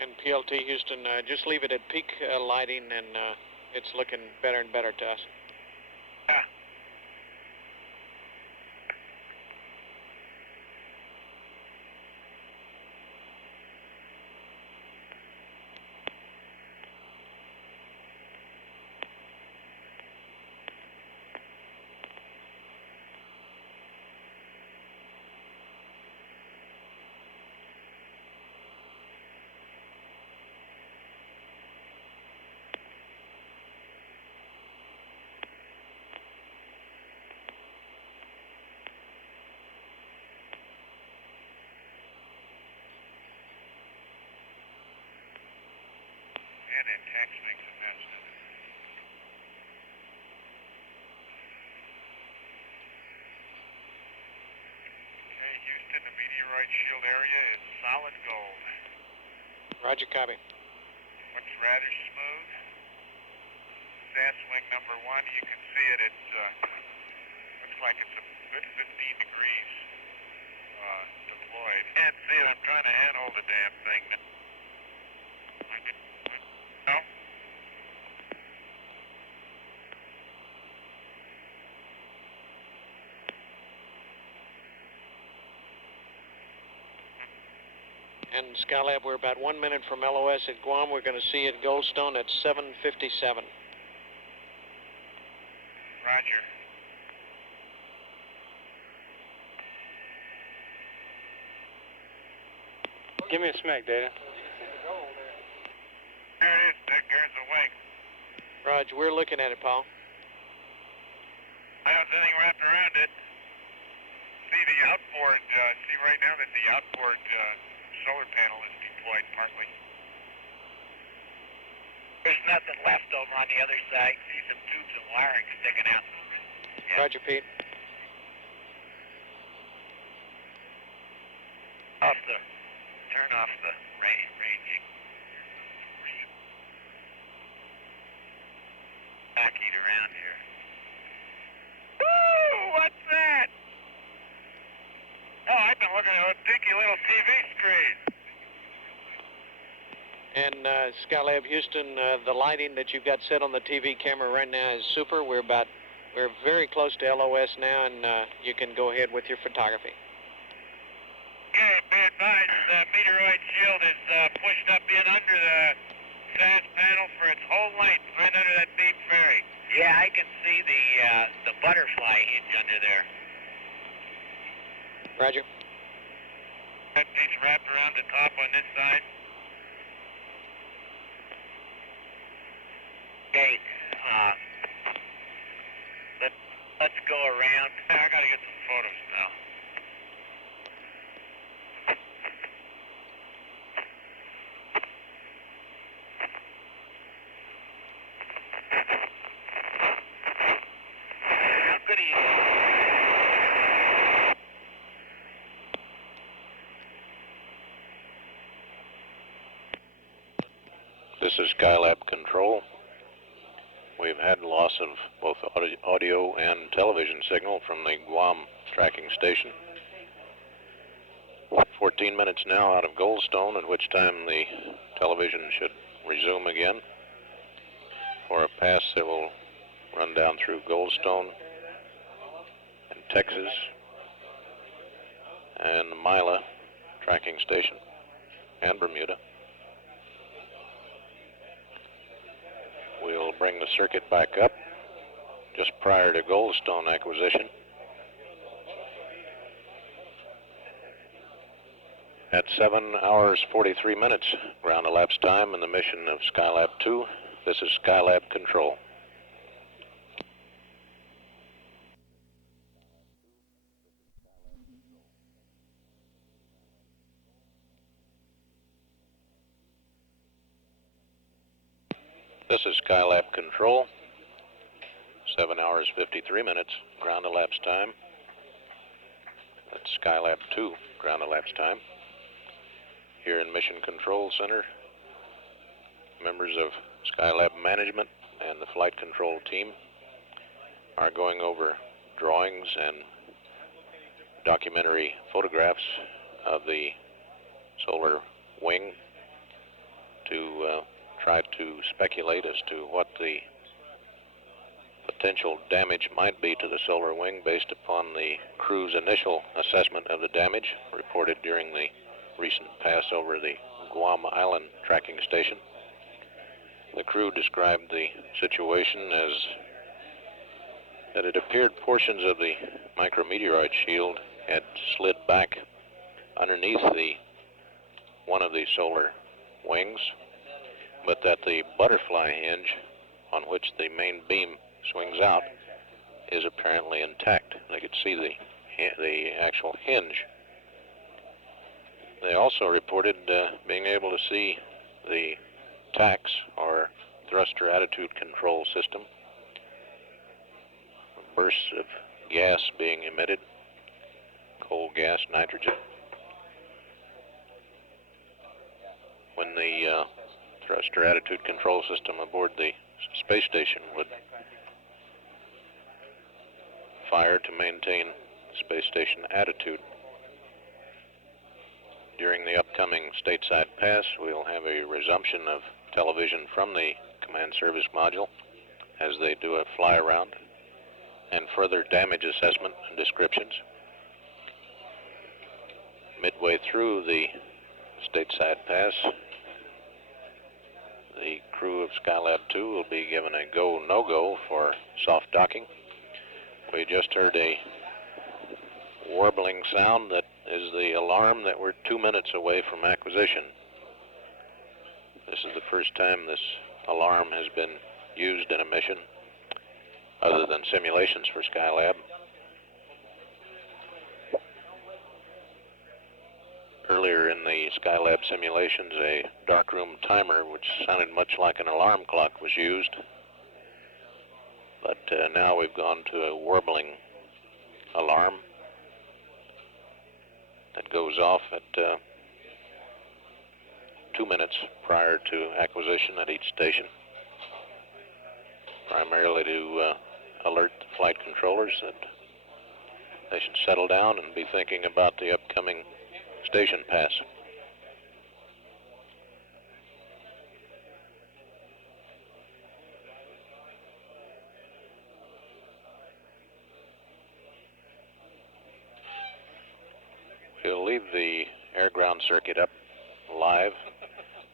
And PLT Houston, just leave it at peak lighting, and it's looking better and better to us. Yeah. And that tax makes a mess, doesn't it? Okay, Houston, the meteorite shield area is solid gold. Roger, copy. Looks rather smooth. Sass wing number 1, you can see it. It's looks like it's a good 15 degrees deployed. Can't see it. I'm trying to handhold the damn thing. No? And Skylab, we're about 1 minute from LOS at Guam. We're going to see at Goldstone at 7:57. Roger. Give me a smack, Data. There it is, Dick. There's the wing. Roger, we're looking at it, Paul. I don't have anything wrapped around it. See the outboard, see right now that the outboard solar panel is deployed partly. There's nothing left over on the other side. See some tubes and wiring sticking out. Yeah. Roger, Pete. Turn off the ranging. Back it around here. Woo! What's that? Oh, I've been looking at a dinky little TV screen. And Skylab Houston, the lighting that you've got set on the TV camera right now is super. We're very close to LOS now, and you can go ahead with your photography. Okay, be advised, the meteorite shield is pushed up in under the SAS panel for its whole length, right under that beam ferry. Yeah, I can see the butterfly hinge under there. Roger. That piece wrapped around the top on this side. Okay, let's go around. I gotta get some photos now. How good are you? This is Skylab Control. We've had loss of both audio and television signal from the Guam tracking station. 14 minutes now out of Goldstone, at which time the television should resume again for a pass that will run down through Goldstone and Texas and the Mila tracking station and Bermuda. We'll bring the circuit back up just prior to Goldstone acquisition. At 7 hours 43 minutes ground elapsed time in the mission of Skylab 2. This is Skylab Control. This is Skylab Control. 7 hours 53 minutes ground elapsed time. That's Skylab 2 ground elapsed time. Here in Mission Control Center, members of Skylab management and the flight control team are going over drawings and documentary photographs of the solar wing to try to speculate as to what the potential damage might be to the solar wing based upon the crew's initial assessment of the damage reported during the recent pass over the Guam Island tracking station. The crew described the situation as that it appeared portions of the micrometeoroid shield had slid back underneath one of the solar wings, but that the butterfly hinge on which the main beam swings out is apparently intact. They could see the actual hinge. They also reported being able to see the TACS, or thruster attitude control system, bursts of gas being emitted, coal gas, nitrogen. When the thruster attitude control system aboard the space station would fire to maintain space station attitude. During the upcoming stateside pass, we'll have a resumption of television from the command service module as they do a fly around and further damage assessment and descriptions. Midway through the stateside pass, the crew of Skylab 2 will be given a go, no-go for soft docking. We just heard a warbling sound that is the alarm that we're 2 minutes away from acquisition. This is the first time this alarm has been used in a mission other than simulations for Skylab. Earlier in the Skylab simulations, a darkroom timer, which sounded much like an alarm clock, was used. But now we've gone to a warbling alarm that goes off at 2 minutes prior to acquisition at each station, primarily to alert the flight controllers that they should settle down and be thinking about the upcoming station pass. We'll leave the air-ground circuit up live.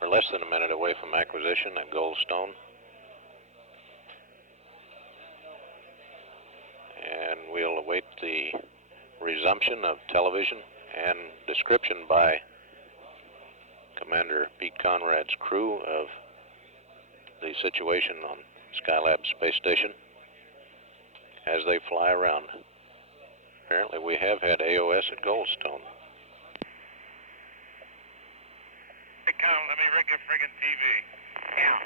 We're less than a minute away from acquisition at Goldstone. And we'll await the resumption of television and description by Commander Pete Conrad's crew of the situation on Skylab Space Station as they fly around. Apparently we have had AOS at Goldstone. Hey, Colin, let me rig the friggin' TV. Yeah.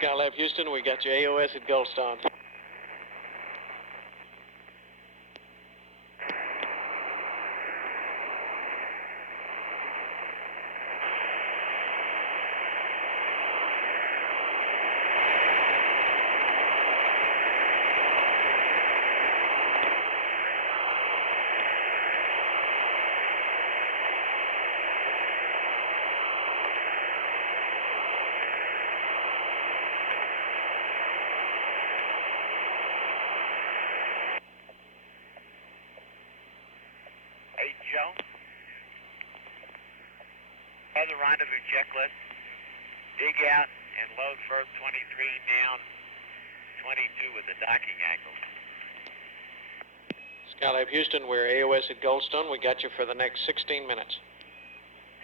Skylab Houston, we got your AOS at Goldstone. Hey, Joe. Other rendezvous checklist. Dig out and load first 23 down, 22 with the docking angle. Skylab Houston, we're AOS at Goldstone. We got you for the next 16 minutes.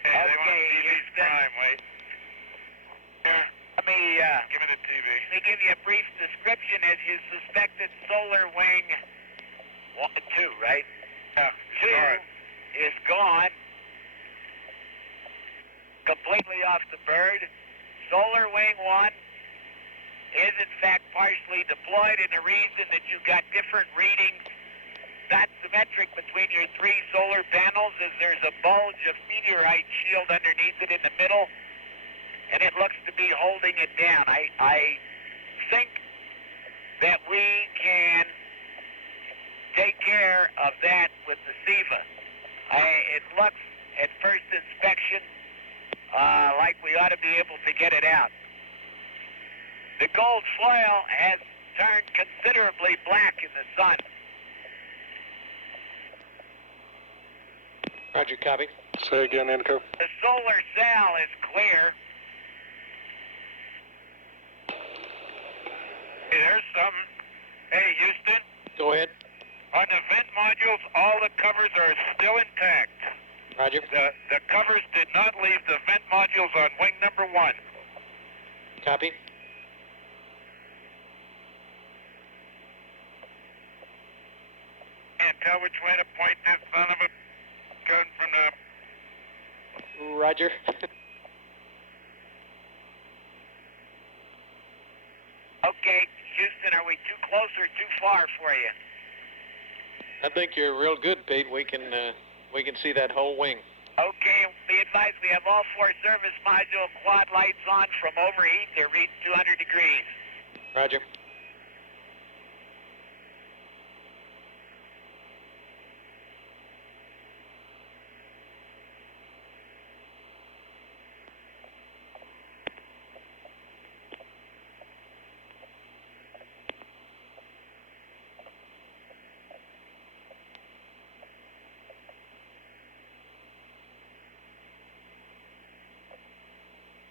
Hey, they want Okay, TV's Houston. prime, wait. Here, Let me, give me the TV. let me give you a brief description as you suspected solar wing 2, right? Yeah, 2 start. is gone, completely off the bird. Solar wing 1 is in fact partially deployed, and the reason that you got different readings, not symmetric between your 3 solar panels, is there's a bulge of meteorite shield underneath it in the middle, and it looks to be holding it down. I think that we can take care of that with the SEVA. It looks at first inspection like we ought to be able to get it out. The gold foil has turned considerably black in the sun. Roger, copy. Say again, Indico. The solar cell is clear. Hey, there's something. Hey, Houston, Go ahead. on the vent modules, all the covers are still intact. Roger. The covers did not leave the vent modules on wing number 1. Copy. Can't tell which way to point this son of a gun from the... Roger. Okay, Houston, are we too close or too far for you? I think you're real good, Pete. We can see that whole wing. Okay, be advised we have all 4 service module quad lights on from overheat. They're reading 200 degrees. Roger.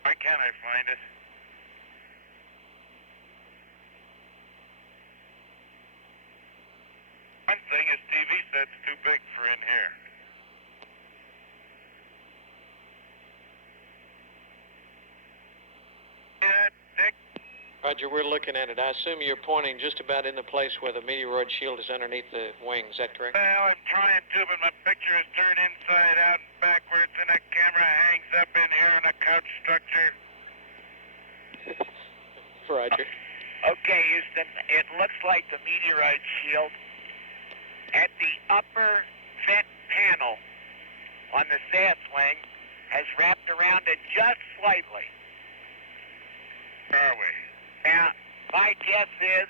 Why can't I find it? One thing is TV set's too big for in here. Yeah, Dick. Roger, we're looking at it. I assume you're pointing just about in the place where the meteoroid shield is underneath the wing. Is that correct? Well, I'm trying to, but my picture is turned inside out and backwards, and that camera hangs up in here on a couch structure. Roger. Okay, Houston, it looks like the meteorite shield at the upper vent panel on the SAS wing has wrapped around it just slightly. Where are we? Now, my guess is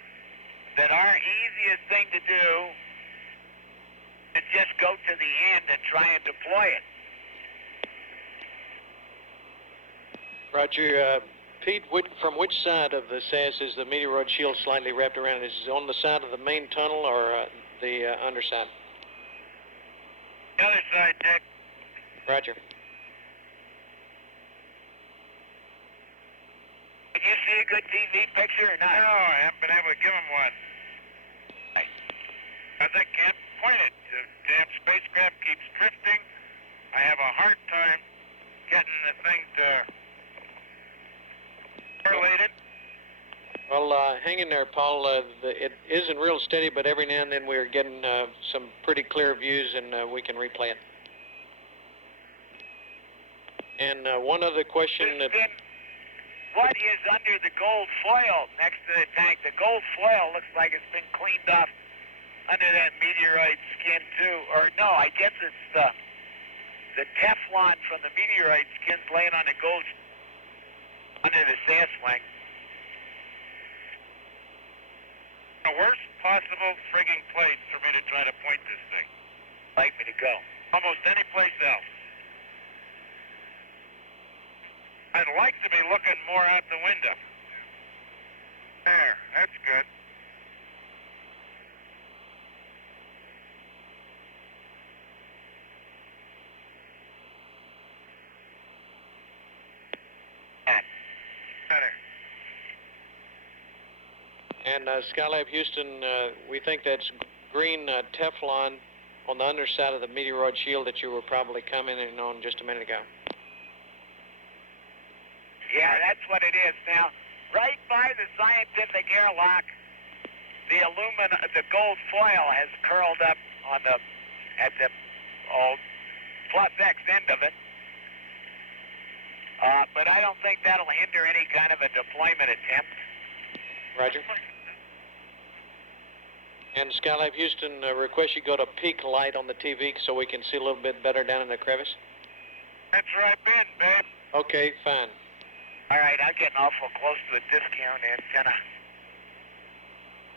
that our easiest thing to do is just go to the end and try and deploy it. Roger. Pete, from which side of the SAS is the meteoroid shield slightly wrapped around? Is it on the side of the main tunnel or the underside? The other side, Dick. Roger. Did you see a good TV picture or not? No, I haven't been able to give him one. Because I can't point it. The damn spacecraft keeps drifting. I have a hard time getting the thing to correlate it. Well, hang in there, Paul. It isn't real steady, but every now and then we're getting some pretty clear views, and we can replay it. And one other question that... Houston, what is under the gold foil next to the tank? The gold foil looks like it's been cleaned off under that meteorite skin too. Or no, I guess it's the Teflon from the meteorite skin's laying on the gold under the SAS wing. The worst possible frigging place for me to try to point this thing. Like me to go. Almost any place else. I'd like to be looking more out the window. There, that's good. Better. And Skylab Houston, we think that's green Teflon on the underside of the meteoroid shield that you were probably commenting on just a minute ago. Yeah, that's what it is. Now, right by the scientific airlock, the gold foil has curled up on at the plus X end of it. But I don't think that'll hinder any kind of a deployment attempt. Roger. And Skylab Houston requests you go to peak light on the TV so we can see a little bit better down in the crevice. That's where I've been, babe. Okay, fine. All right, I'm getting awful close to a discount antenna.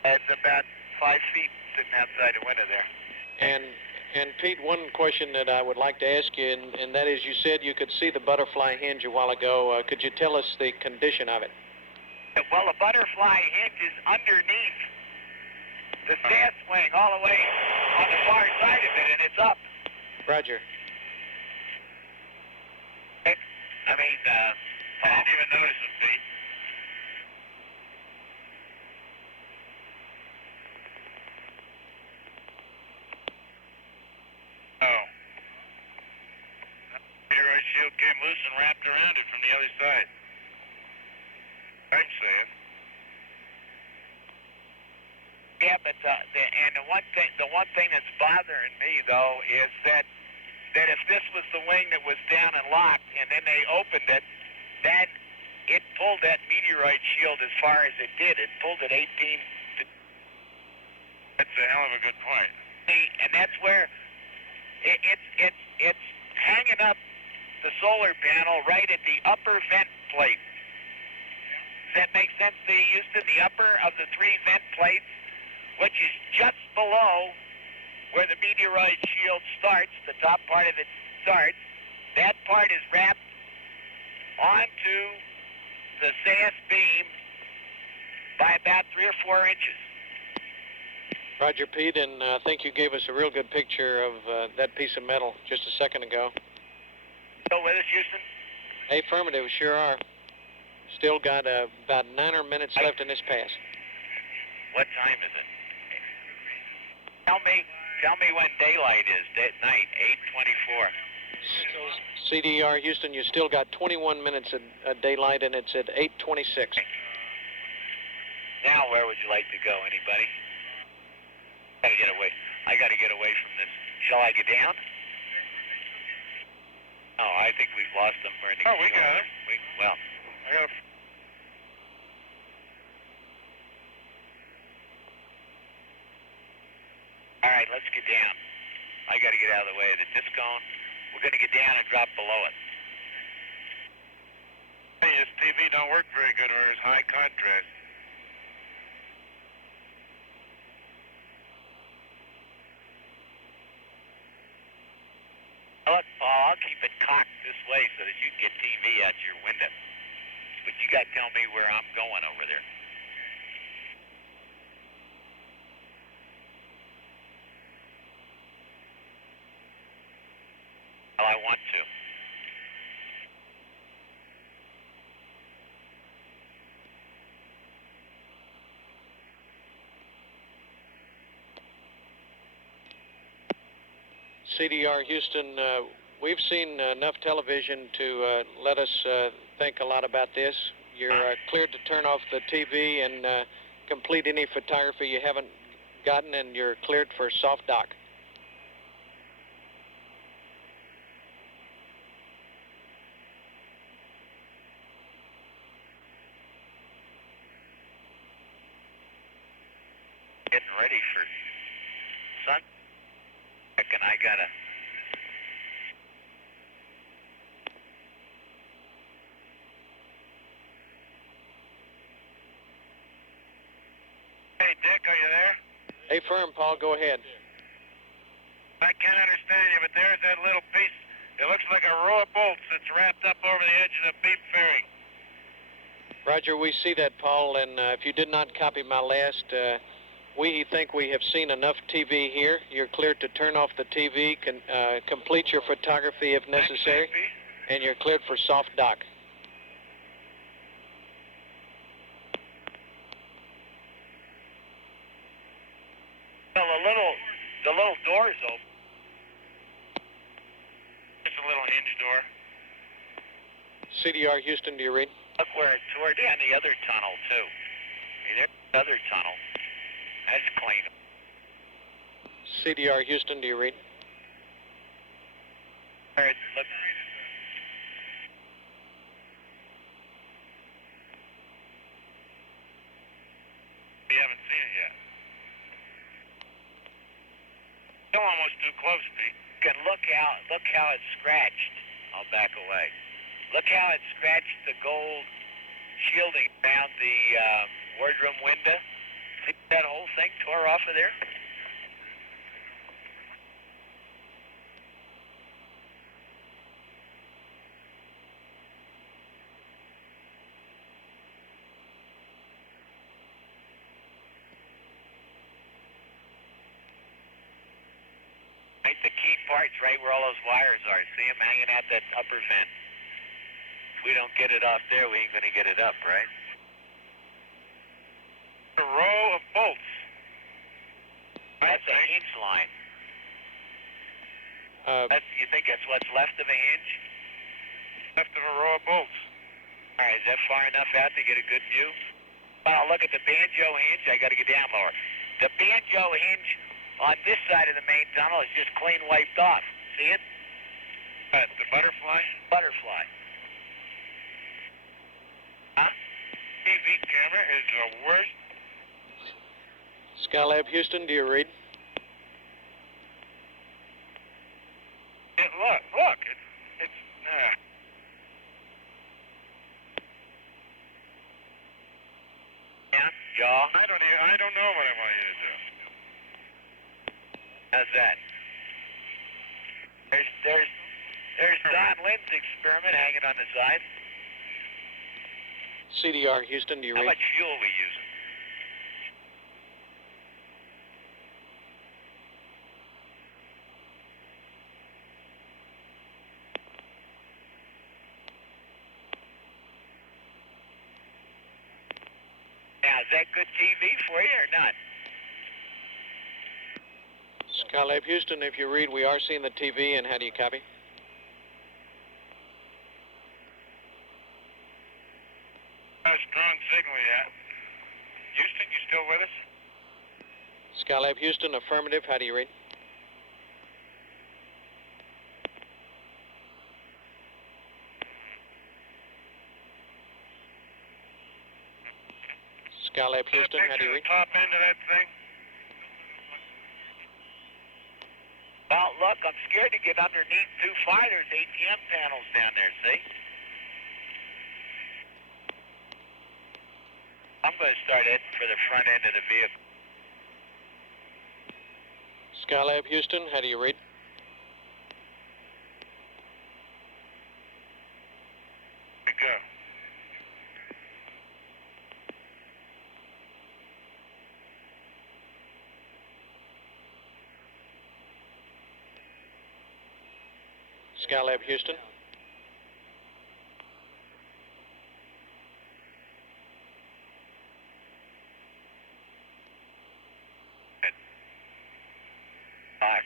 It's about 5 feet sitting outside the window there. And Pete, one question that I would like to ask you, and that is, you said you could see the butterfly hinge a while ago. Could you tell us the condition of it? Well, the butterfly hinge is underneath the SAS wing all the way on the far side of it, and it's up. Roger. I mean, I didn't even notice it, Pete. Oh. The meteoroid shield came loose and wrapped around it from the other side. I'm saying. yeah, but the one thing that's bothering me though is that if this was the wing that was down and locked, and then they opened it, then it pulled that meteoroid shield as far as it did. It pulled it 18. That's a hell of a good point. And that's where it's hanging up the solar panel right at the upper vent plate. Does that make sense to you, Houston? The upper of the 3 vent plates, which is just below where the meteoroid shield starts, the top part of it starts. That part is wrapped onto the SAS beam by about 3 or 4 inches. Roger, Pete, and I think you gave us a real good picture of that piece of metal just a second ago. Still with us, Houston? Affirmative, sure are. Still got about 9 minutes left in this pass. What time is it? Tell me when daylight is. Night, 8:24. CDR Houston, you still got 21 minutes of daylight, and it's at 8:26. Now, where would you like to go? Anybody? Gotta get away. I gotta get away from this. Shall I get down? No, I think we've lost them. Oh, we got it. Well, I got a... all right, let's get down. I got to get out of the way of the disc cone. We're going to get down and drop below it. Hey, this TV don't work very good, or is high contrast. Look, Paul, I'll keep it cocked this way so that you can get TV out your window. But you got to tell me where I'm going over there. Well, I want to. CDR Houston, we've seen enough television to let us think a lot about this. You're cleared to turn off the TV and complete any photography you haven't gotten, and you're cleared for soft dock. Getting ready for sun. And I gotta. Hey, Dick, are you there? Hey, firm, Paul, go ahead. I can't understand you, but there's that little piece. It looks like a row of bolts that's wrapped up over the edge of the beam fairing. Roger, we see that, Paul, and if you did not copy my last, we think we have seen enough TV here. You're cleared to turn off the TV, complete your photography if necessary, and you're cleared for soft dock. Well, the the little door's open. Just a little hinge door. CDR Houston, do you read? Look where it's toward the end of the other tunnel, too. See, there's the other tunnel. That's clean. CDR Houston, do you read? Where it, look. We haven't seen it yet. Still almost too close, Pete. You can look how it's scratched. I'll back away. Look how it scratched the gold shielding around the wardroom window. See that whole thing tore off of there? Right, the key part's right where all those wires are. See them hanging out that upper vent. If we don't get it off there, we ain't going to get it up, right? A row of bolts. That's a hinge line. You think that's what's left of a hinge? Left of a row of bolts. All right, is that far enough out to get a good view? Well, look at the banjo hinge. I got to get down lower. The banjo hinge on this side of the main tunnel is just clean wiped off. See it? The butterfly? Butterfly. Huh? TV camera is the worst. Skylab Houston, do you read? Look, it's Yeah, yaw. I don't know what I want you to do. How's that? There's Don Lynn's experiment hanging on the side. CDR Houston, do you How read? much fuel are we using? Now, is that good TV for you or not? Skylab Houston, if you read, we are seeing the TV, and how do you copy? Not a strong signal yet. Houston, you still with us? Skylab Houston, affirmative, how do you read? Skylab Houston, how do you read? The top end of that thing? Well, look, I'm scared to get underneath too far. There's ATM panels down there, see? I'm going to start heading for the front end of the vehicle. Skylab Houston, how do you read? We go. Skylab Houston. Box.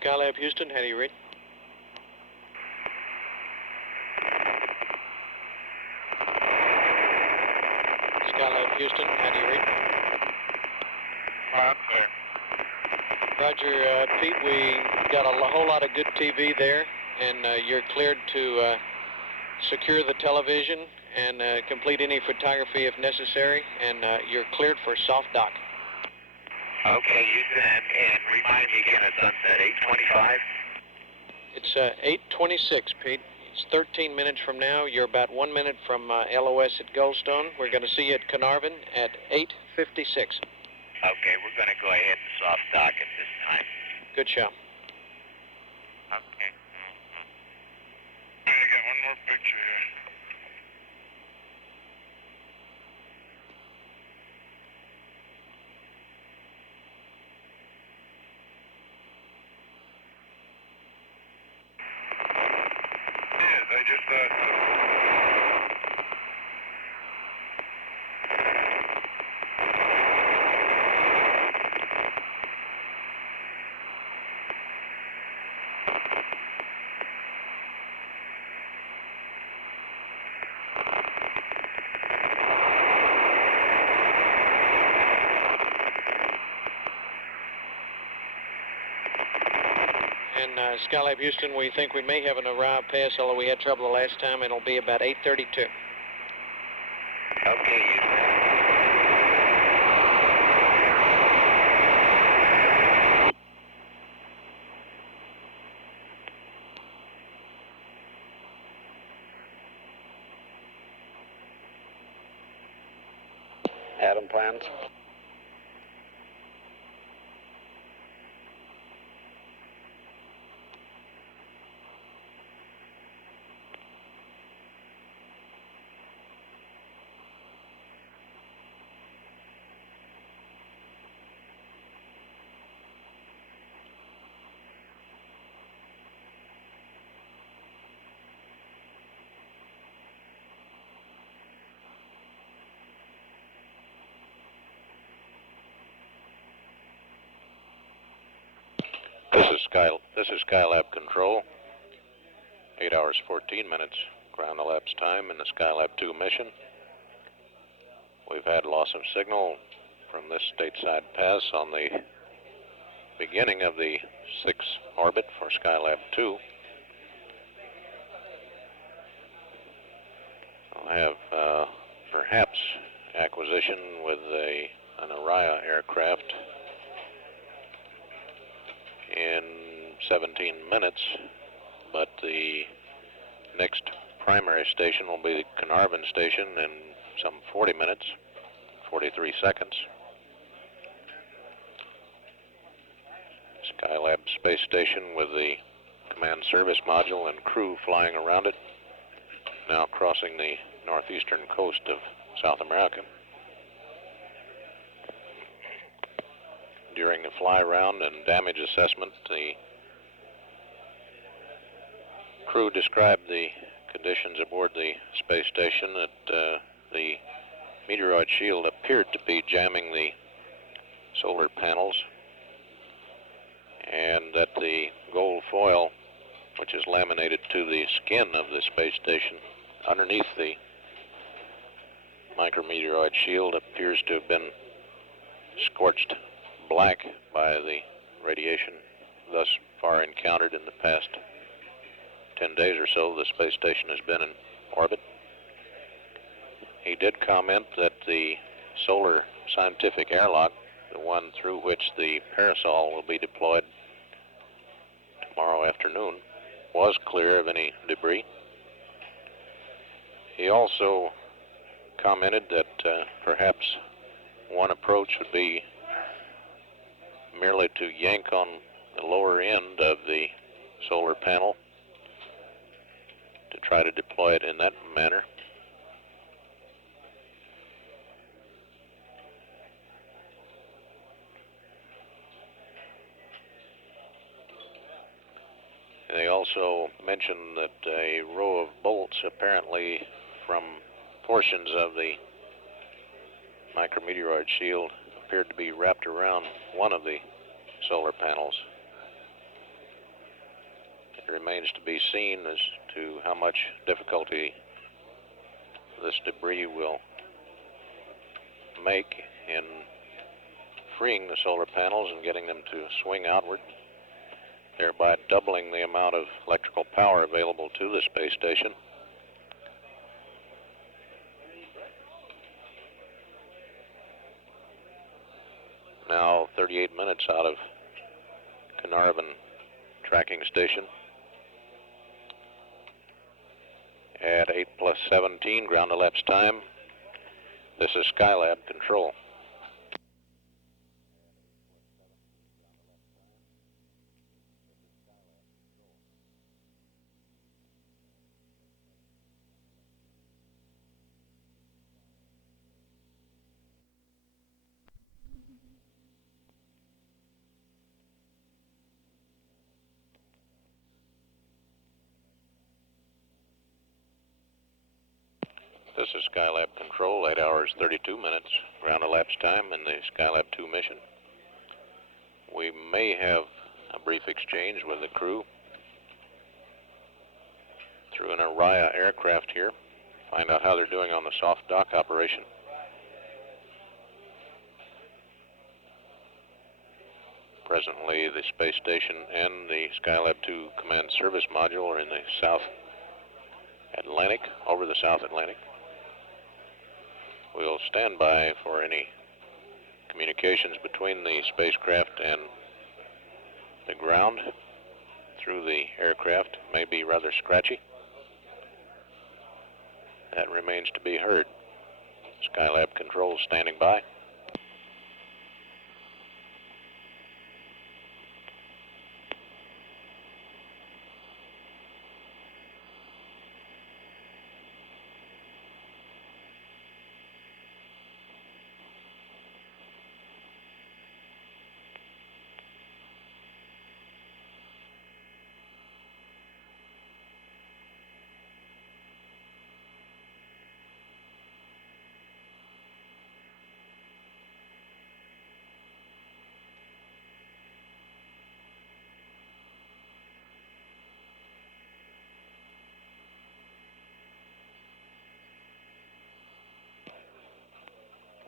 Skylab Houston, how do you read? Skylab Houston, how do you read? Loud and clear. Roger, Pete, we got a whole lot of good TV there, and you're cleared to secure the television and complete any photography if necessary, and you're cleared for soft dock. Okay, Houston, and remind me again of sunset, 8:25? It's 8:26, Pete. It's 13 minutes from now. You're about 1 minute from LOS at Goldstone. We're going to see you at Carnarvon at 8:56. Okay, we're going to go ahead and soft dock at this time. Good show. Okay. I got one more picture here. Yes, I just And Skylab Houston, we think we may have an arrive pass, although we had trouble the last time. It'll be about 8:32. Okay, Adam plans. This is Skylab Control. 8 hours 14 minutes ground elapsed time in the Skylab 2 mission. We've had loss of signal from this stateside pass on the beginning of the 6th orbit for Skylab 2. I'll have perhaps acquisition with an Araya aircraft in 17 minutes, but the next primary station will be the Carnarvon station in some 40 minutes, 43 seconds. Skylab space station with the command service module and crew flying around it, now crossing the northeastern coast of South America. During the fly round and damage assessment, the crew described the conditions aboard the space station, that the meteoroid shield appeared to be jamming the solar panels, and that the gold foil, which is laminated to the skin of the space station underneath the micrometeoroid shield, appears to have been scorched black by the radiation thus far encountered in the past 10 days or so the space station has been in orbit. He did comment that the solar scientific airlock, the one through which the parasol will be deployed tomorrow afternoon, was clear of any debris. He also commented that perhaps one approach would be merely to yank on the lower end of the solar panel to try to deploy it in that manner. They also mentioned that a row of bolts apparently from portions of the micrometeoroid shield appeared to be wrapped around one of the solar panels. It remains to be seen as to how much difficulty this debris will make in freeing the solar panels and getting them to swing outward, thereby doubling the amount of electrical power available to the space station. Now 38 minutes out of Carnarvon tracking station. at 8 plus 17 ground elapsed time. This is Skylab control. This is Skylab control, 8 hours 32 minutes ground elapsed time in the Skylab 2 mission. We may have a brief exchange with the crew through an Araya aircraft here. Find out how they're doing on the soft dock operation. Presently, the space station and the Skylab 2 command service module are in the South Atlantic, over the South Atlantic. We'll stand by for any communications between the spacecraft and the ground through the aircraft. May be rather scratchy. That remains to be heard. Skylab control standing by.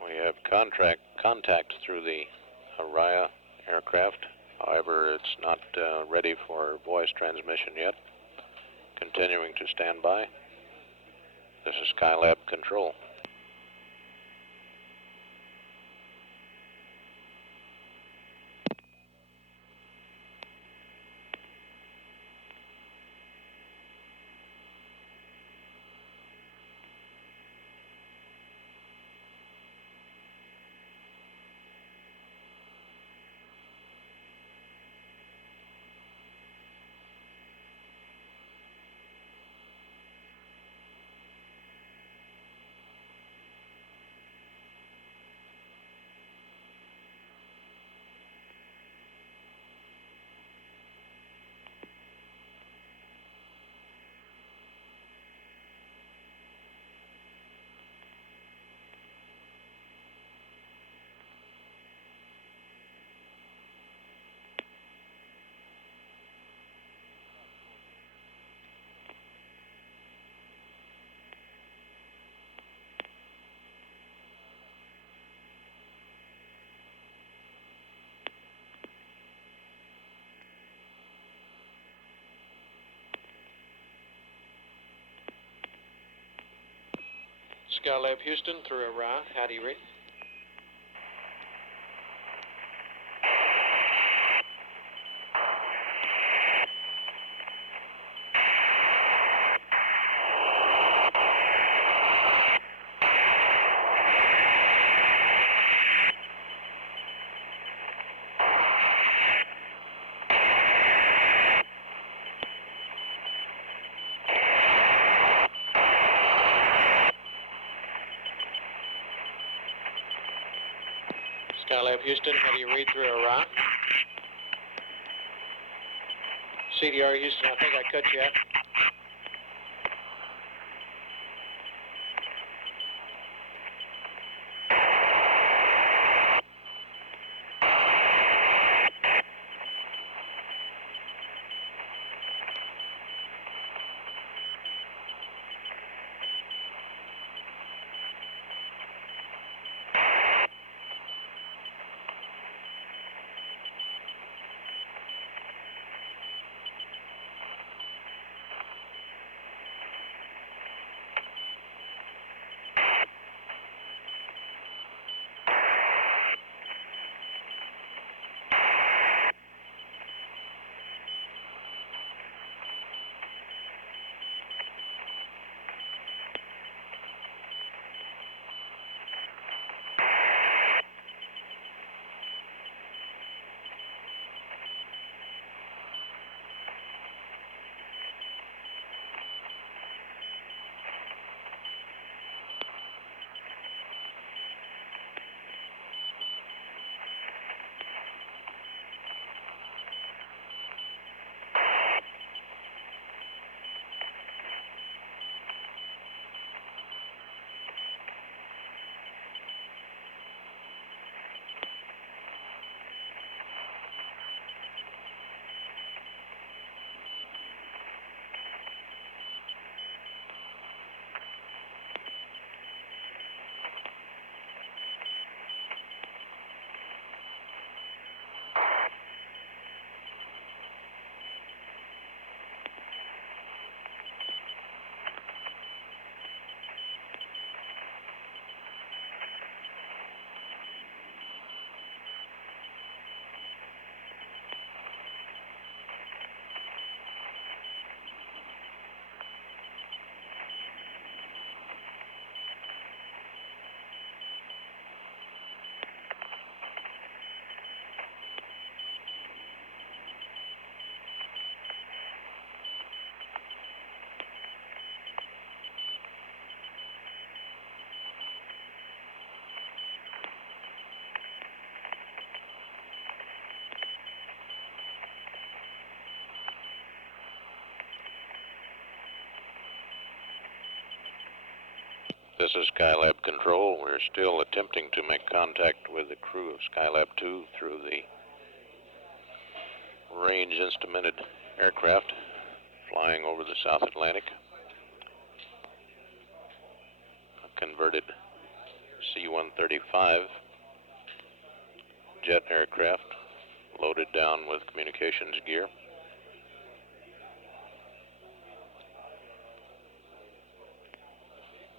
We have contact through the Araya aircraft. However, it's not ready for voice transmission yet. Continuing to stand by. This is Skylab control. Skylab Houston through Araya. How do you read? Skylab Houston, how do you read through Araya? CDR Houston, I think I cut you out. This is Skylab Control. We're still attempting to make contact with the crew of Skylab 2 through the range instrumented aircraft flying over the South Atlantic. A converted C-135 jet aircraft loaded down with communications gear.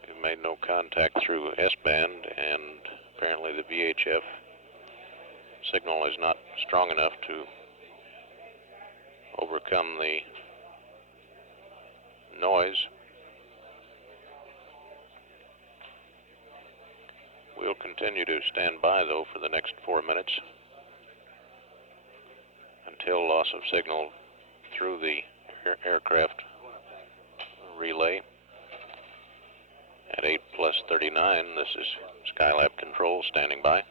We've made no contact through S-band, and apparently the VHF signal is not strong enough to overcome the noise. We'll continue to stand by, though, for the next 4 minutes until loss of signal through the aircraft relay. At 8+39, this is Skylab Control standing by.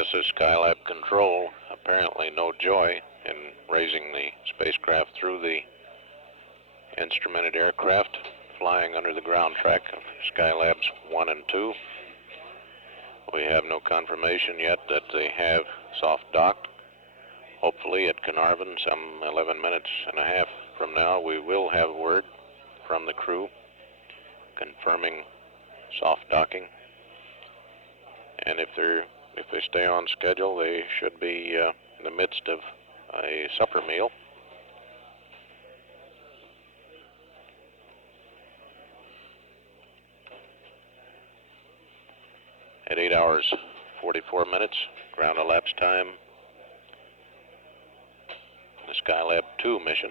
This is Skylab Control. Apparently no joy in raising the spacecraft through the instrumented aircraft flying under the ground track of Skylabs 1 and 2. We have no confirmation yet that they have soft docked. Hopefully at Carnarvon, some 11 minutes and a half from now, we will have word from the crew confirming soft docking. And if they stay on schedule, they should be in the midst of a supper meal. At 8 hours, 44 minutes, ground elapsed time, the Skylab 2 mission.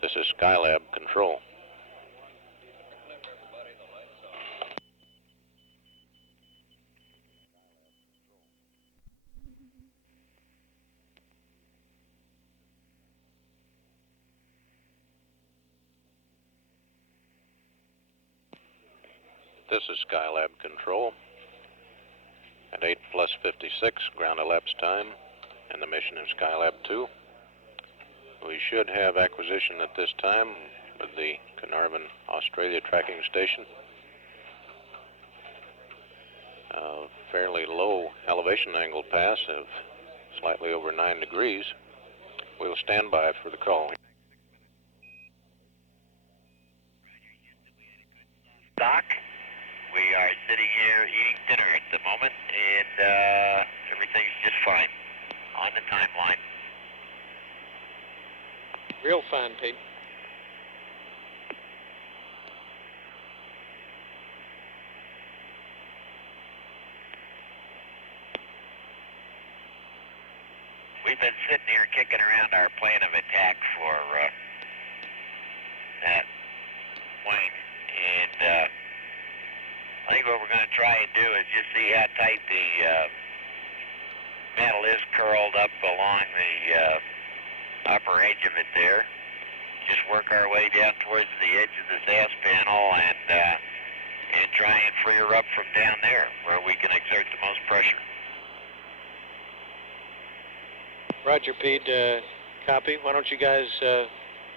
This is Skylab Control. This is Skylab Control. At 8 plus 56, ground elapsed time, and the mission of Skylab 2. We should have acquisition at this time with the Carnarvon, Australia tracking station. A fairly low elevation angle pass of slightly over 9 degrees. We'll stand by for the call. Doc, we are sitting here eating dinner at the moment, and everything's just fine on the timeline. Real fine, Pete. We've been sitting here kicking around our plan of attack for that point, and I think what we're going to try and do is just see how tight the metal is curled up along the upper edge of it there. Just work our way down towards the edge of the SAS panel and try and free her up from down there where we can exert the most pressure. Roger, Pete. Copy. Why don't you guys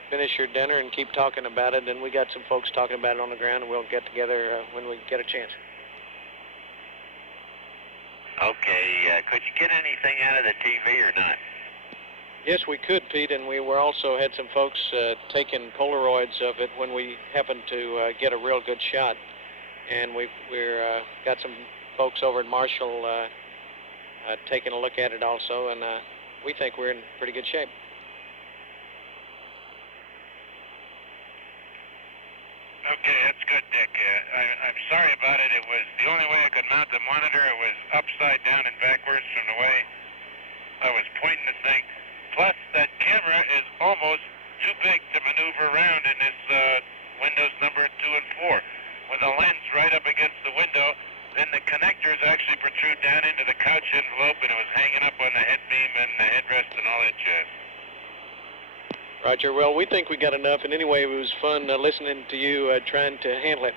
finish your dinner and keep talking about it, and we got some folks talking about it on the ground, and we'll get together when we get a chance. Okay, could you get anything out of the TV or not? Yes, we could, Pete, and we were also had some folks taking Polaroids of it when we happened to get a real good shot, and we're got some folks over at Marshall taking a look at it also, and we think we're in pretty good shape. Okay, that's good, Dick. I'm sorry about it. It was the only way I could mount the monitor. It was upside down and backwards from the way I was pointing the thing. Plus, that camera is almost too big to maneuver around in this windows number 2 and 4. With a lens right up against the window, then the connectors actually protrude down into the couch envelope, and it was hanging up on the head beam and the headrest and all that jazz. Roger. Well, we think we got enough, and anyway, it was fun listening to you trying to handle it.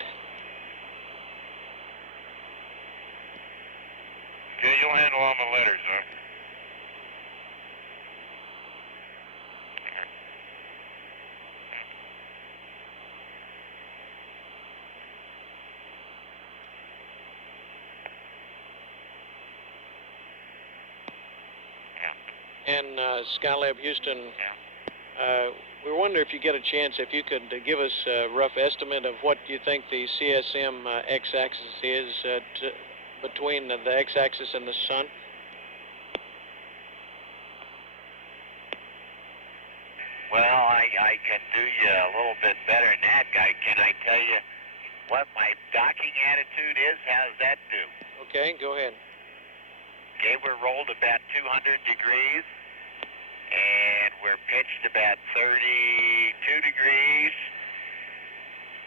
Okay, you'll handle all my letters, huh? And Skylab Houston, we wonder if you get a chance, if you could give us a rough estimate of what you think the CSM x-axis is between the x-axis and the sun. Well, I can do you a little bit better than that, guy. Can I tell you what my docking attitude is? How does that do? Okay, go ahead. Okay, we're rolled about 200 degrees, and we're pitched about 32 degrees,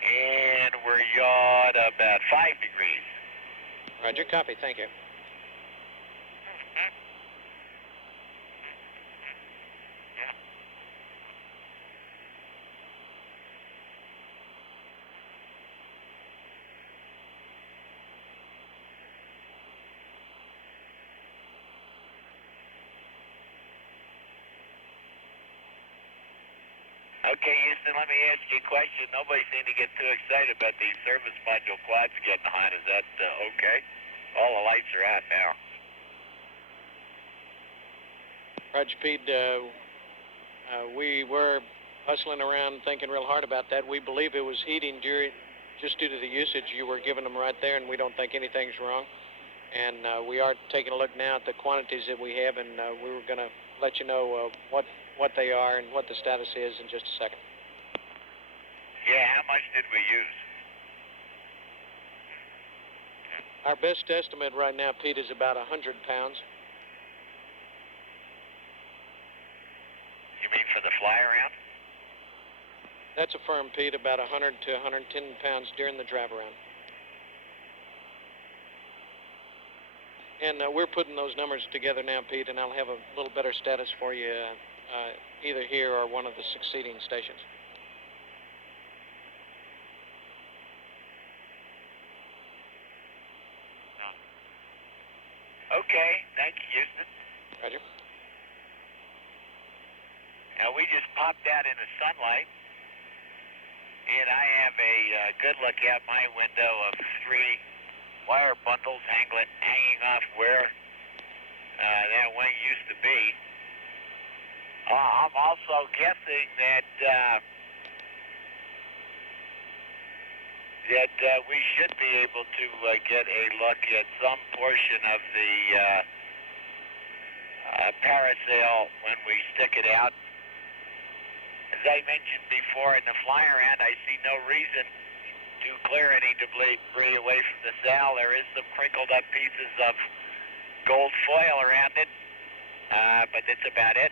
and we're yawed about 5 degrees. Roger, copy, thank you. Okay, Houston, let me ask you a question. Nobody seemed to get too excited about these service module quads getting hot. Is that okay? All the lights are out now. Roger, Pete. We were hustling around thinking real hard about that. We believe it was heating just due to the usage you were giving them right there, and we don't think anything's wrong. And we are taking a look now at the quantities that we have, and we were going to let you know what they are and what the status is in just a second. Yeah, how much did we use? Our best estimate right now, Pete, is about 100 pounds. You mean for the fly around? That's a firm, Pete, about 100 to 110 pounds during the drive around. And we're putting those numbers together now, Pete, and I'll have a little better status for you either here or one of the succeeding stations. Okay, thank you, Houston. Roger. Now, we just popped out in the sunlight, and I have a good look out my window of 3 wire bundles hanging off where that wing used to be. I'm also guessing that we should be able to get a look at some portion of the parasail when we stick it out. As I mentioned before, in the fly around, I see no reason to clear any debris away from the sail. There is some crinkled up pieces of gold foil around it, but that's about it.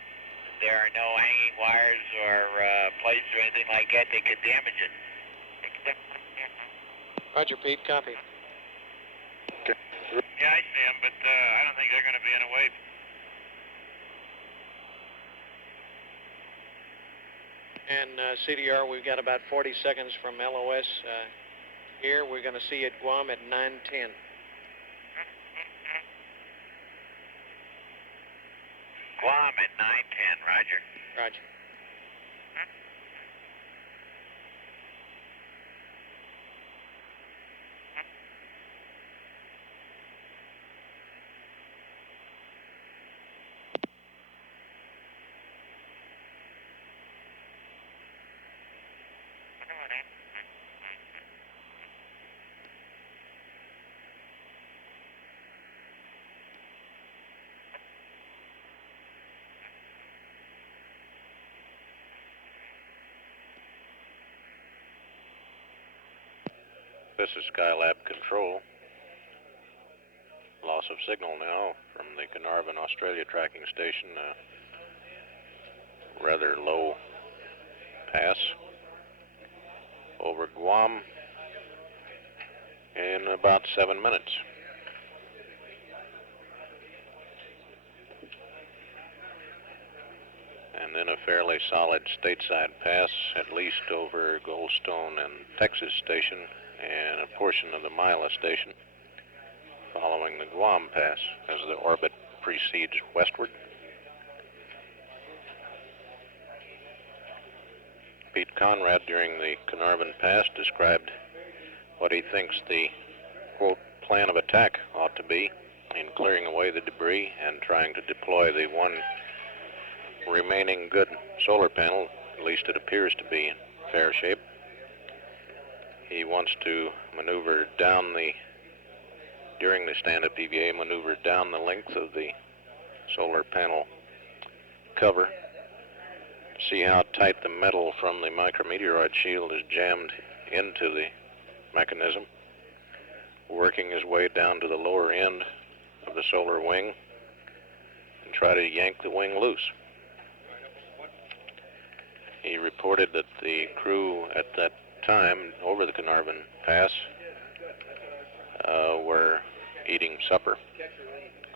There are no hanging wires or plates or anything like that that could damage it. Roger, Pete. Copy. Yeah, I see them, but I don't think they're going to be in a way. And CDR, we've got about 40 seconds from LOS here. We're going to see at Guam at 9:10. Guam at 9:10, Roger. Roger. This is Skylab Control. Loss of signal now from the Carnarvon, Australia tracking station. Rather low pass over Guam in about 7 minutes. And then a fairly solid stateside pass, at least over Goldstone and Texas station, and a portion of the Mila station, following the Guam pass as the orbit proceeds westward. Pete Conrad, during the Carnarvon pass, described what he thinks the, quote, plan of attack ought to be in clearing away the debris and trying to deploy the one remaining good solar panel. At least it appears to be in fair shape. He wants to maneuver down during the stand-up EVA, maneuver down the length of the solar panel cover, see how tight the metal from the micrometeoroid shield is jammed into the mechanism, working his way down to the lower end of the solar wing and try to yank the wing loose. He reported that the crew at that time over the Carnarvon Pass were eating supper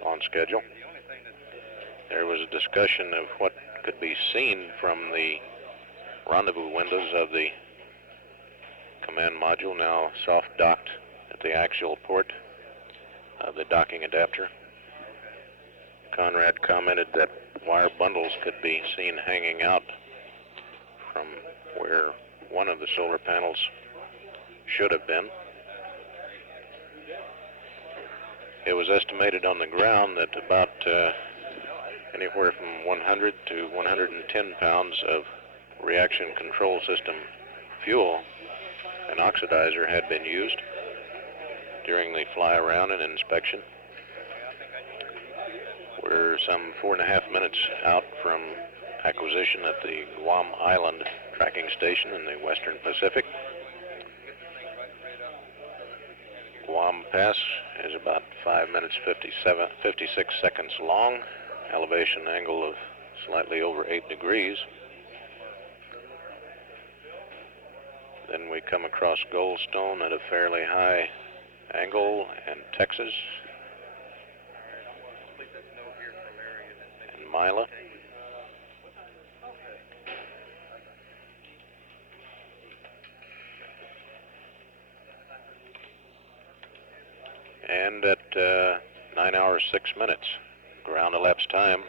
on schedule. There was a discussion of what could be seen from the rendezvous windows of the command module, now soft docked at the axial port of the docking adapter. Conrad commented that wire bundles could be seen hanging out from where one of the solar panels should have been. It was estimated on the ground that about anywhere from 100 to 110 pounds of reaction control system fuel, an oxidizer, had been used during the fly around and inspection. We're some 4.5 minutes out from acquisition at the Guam Island tracking station in the Western Pacific. Guam Pass is about 5 minutes 56 seconds long, elevation angle of slightly over 8 degrees. Then we come across Goldstone at a fairly high angle, and Texas, and Mila. And at 9 hours 6 minutes, ground elapsed time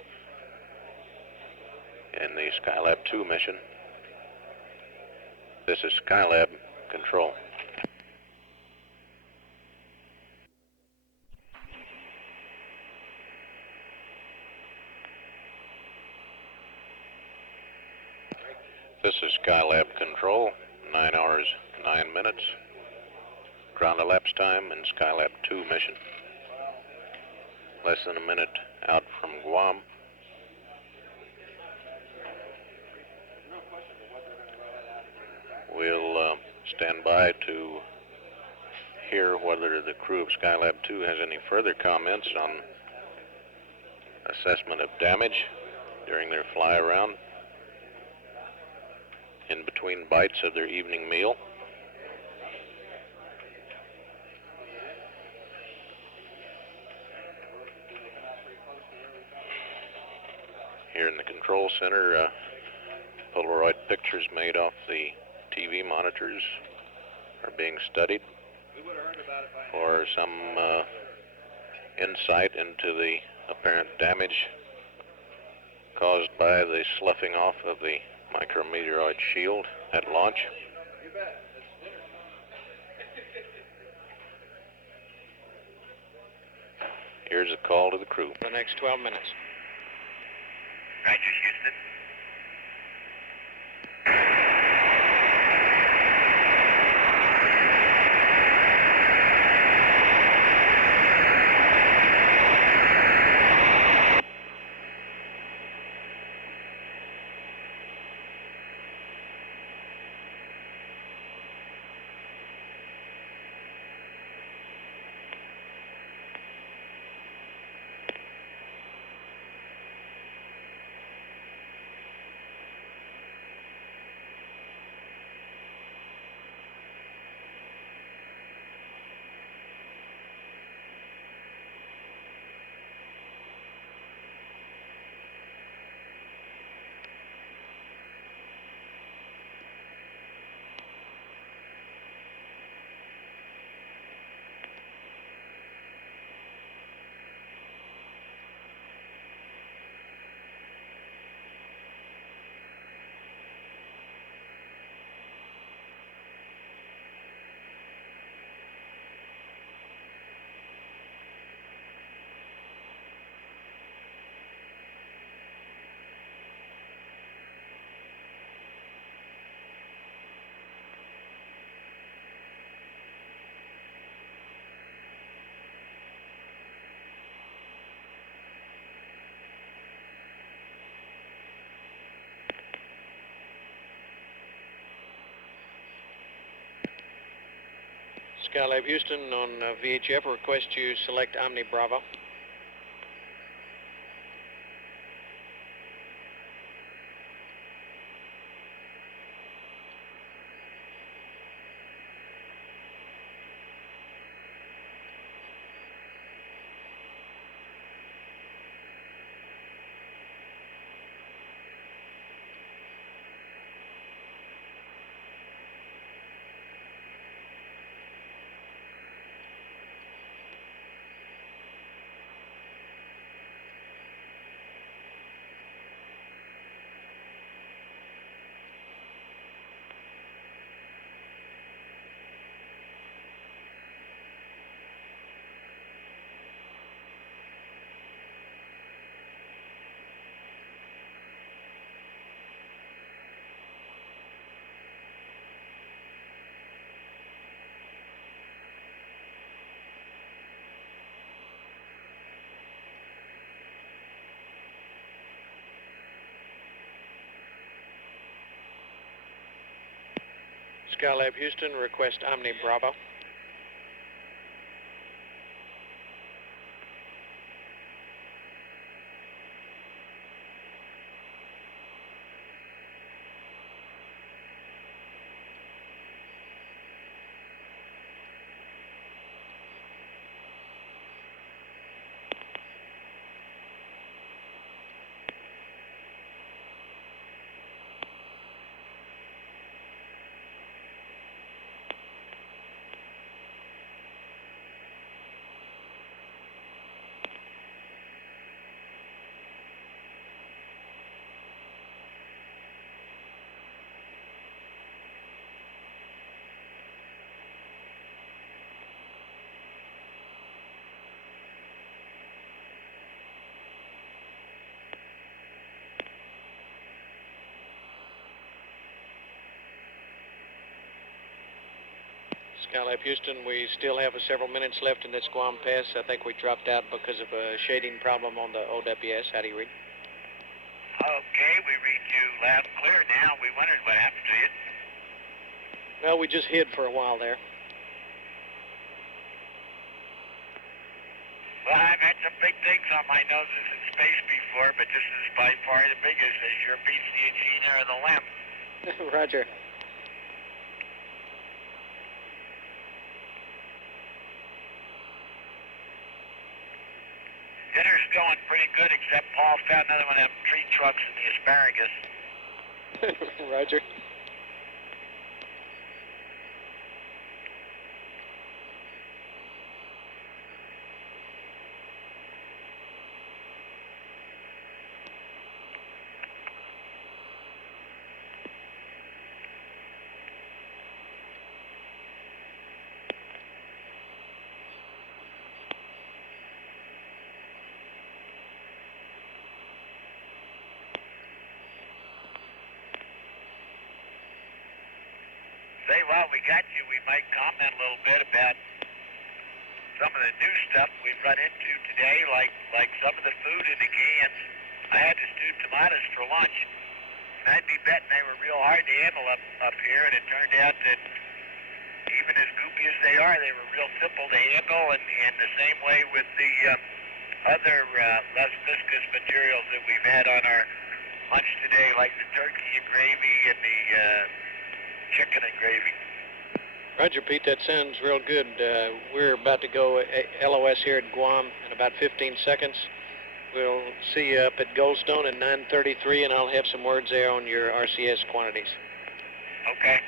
in the Skylab 2 mission. This is Skylab Control. This is Skylab Control, 9 hours 9 minutes. Ground elapsed time in Skylab 2 mission. Less than a minute out from Guam. We'll stand by to hear whether the crew of Skylab 2 has any further comments on assessment of damage during their fly around in between bites of their evening meal. Here in the control center, Polaroid pictures made off the TV monitors are being studied for some insight into the apparent damage caused by the sloughing off of the micrometeoroid shield at launch. Here's a call to the crew. The next 12 minutes. Roger, Houston. Skylab Houston on VHF, request you select Omni Bravo. Skylab Houston, request Omni Bravo. Skylab Houston, we still have several minutes left in this Guam pass. I think we dropped out because of a shading problem on the OWS. How do you read? Okay, we read you loud and clear now. We wondered what happened to you. Well, we just hid for a while there. Well, I've had some big things on my noses in space before, but this is by far the biggest. It sure beats the Aegina or the LEM. Roger. Dinner's going pretty good, except Paul found another one of them tree trucks in the asparagus. Roger. Say, while we got you, we might comment a little bit about some of the new stuff we've run into today, like some of the food in the cans. I had the stewed tomatoes for lunch, and I'd be betting they were real hard to handle up here, and it turned out that even as goopy as they are, they were real simple to handle, and the same way with the other less viscous materials that we've had on our lunch today, like the turkey and gravy and the chicken and gravy. Roger, Pete, that sounds real good. We're about to go LOS here at Guam in about 15 seconds. We'll see you up at Goldstone at 9:33, and I'll have some words there on your RCS quantities. Okay.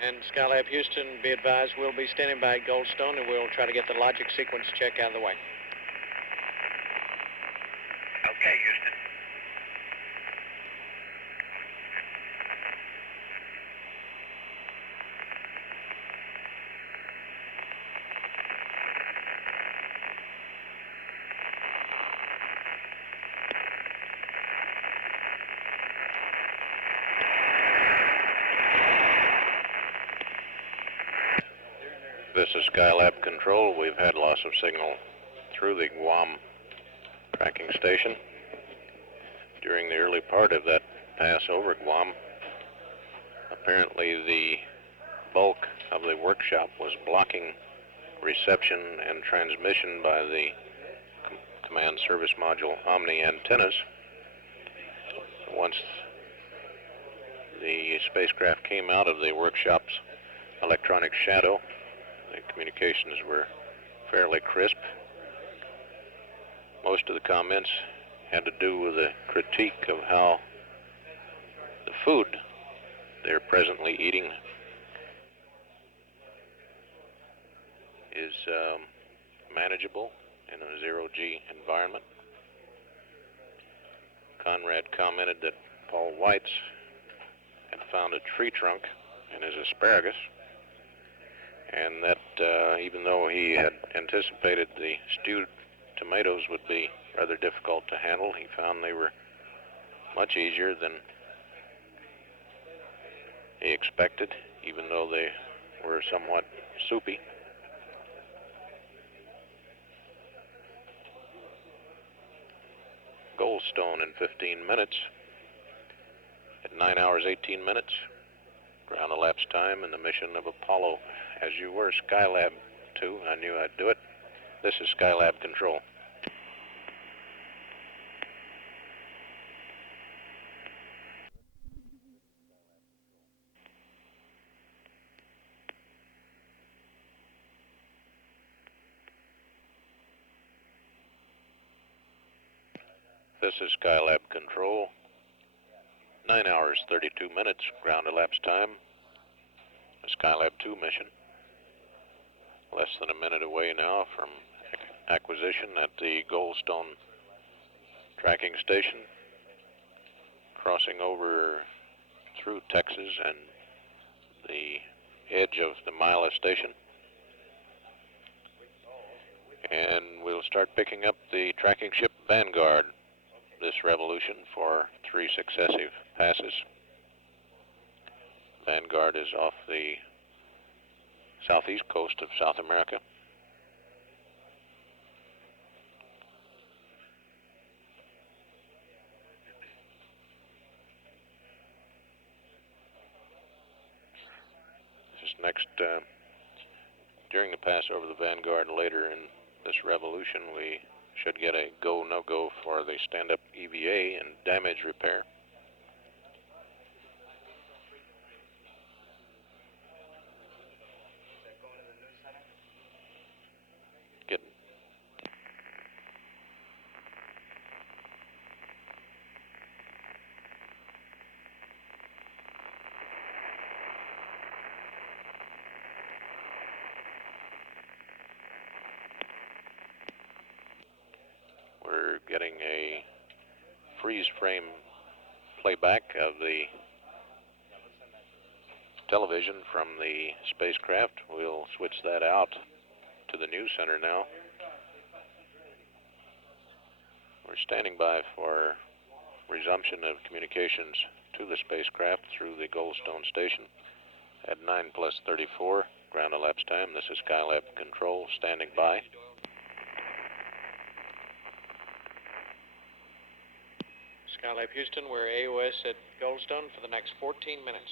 And Skylab Houston, be advised, we'll be standing by at Goldstone, and we'll try to get the logic sequence check out of the way. Okay, Houston. This is Skylab Control. We've had loss of signal through the Guam tracking station. During the early part of that pass over Guam, apparently the bulk of the workshop was blocking reception and transmission by the command service module Omni antennas. Once the spacecraft came out of the workshop's electronic shadow, the communications were fairly crisp. Most of the comments had to do with a critique of how the food they're presently eating is manageable in a zero-G environment. Conrad commented that Paul Weitz had found a tree trunk in his asparagus, and that even though he had anticipated the stewed tomatoes would be rather difficult to handle, he found they were much easier than he expected, even though they were somewhat soupy. Goldstone in 15 minutes at 9 hours 18 minutes. Ground elapsed time in the mission of Apollo. As you were, Skylab 2. I knew I'd do it. This is Skylab control. This is Skylab control. 9 hours 32 minutes. Ground elapsed time. A Skylab 2 mission. Less than a minute away now from acquisition at the Goldstone tracking station. Crossing over through Texas and the edge of the Mila station. And we'll start picking up the tracking ship Vanguard this revolution for 3 successive passes. Vanguard is off the southeast coast of South America. This is next, during the pass over the Vanguard later in this revolution, we should get a go, no-go for the stand-up EVA and damage repair. We're getting a freeze frame playback of the television from the spacecraft. We'll switch that out to the news center now. We're standing by for resumption of communications to the spacecraft through the Goldstone station at 9+34 ground elapsed time. This is Skylab control standing by. Skylab Houston, we're AOS at Goldstone for the next 14 minutes.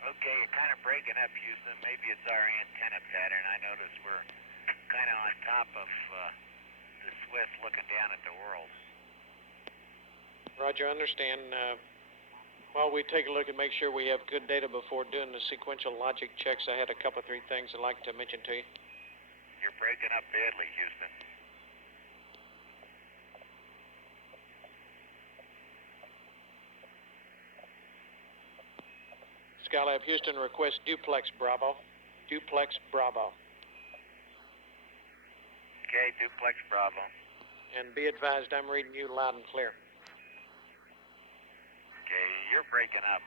Okay, you're kind of breaking up, Houston. Maybe it's our antenna pattern. I notice we're kind of on top of the Swiss looking down at the world. Roger, understand. While we take a look and make sure we have good data before doing the sequential logic checks, I had a couple, 3 things I'd like to mention to you. You're breaking up badly, Houston. Skylab Houston requests duplex Bravo. Duplex Bravo. Okay, duplex Bravo. And be advised, I'm reading you loud and clear. Okay, you're breaking up.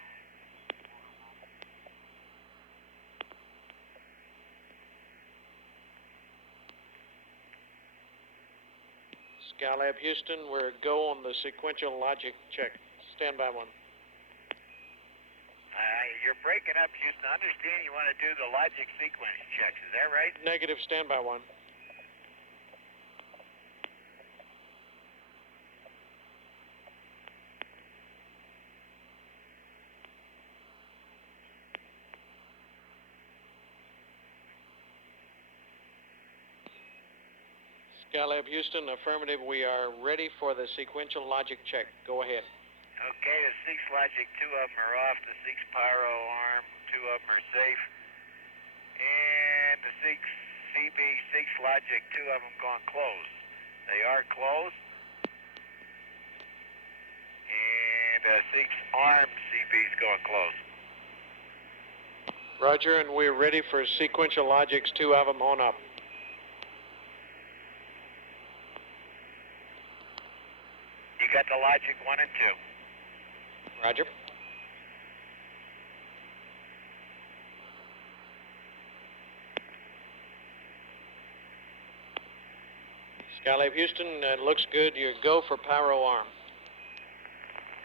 Skylab Houston, we're go on the sequential logic check. Stand by 1. You're breaking up, Houston. I understand you want to do the logic sequence checks. Is that right? Negative, stand by 1. Skylab Houston, affirmative. We are ready for the sequential logic check. Go ahead. Okay, the 6 logic, 2 of them are off. The 6 pyro arm, 2 of them are safe. And the 6 CB, 6 logic, 2 of them gone closed. They are closed. And 6 arm CB's going closed. Roger, and we're ready for sequential logics, 2 of them on up. You got the logic 1 and 2. Roger. Skylab Houston, looks good. You go for pyro arm.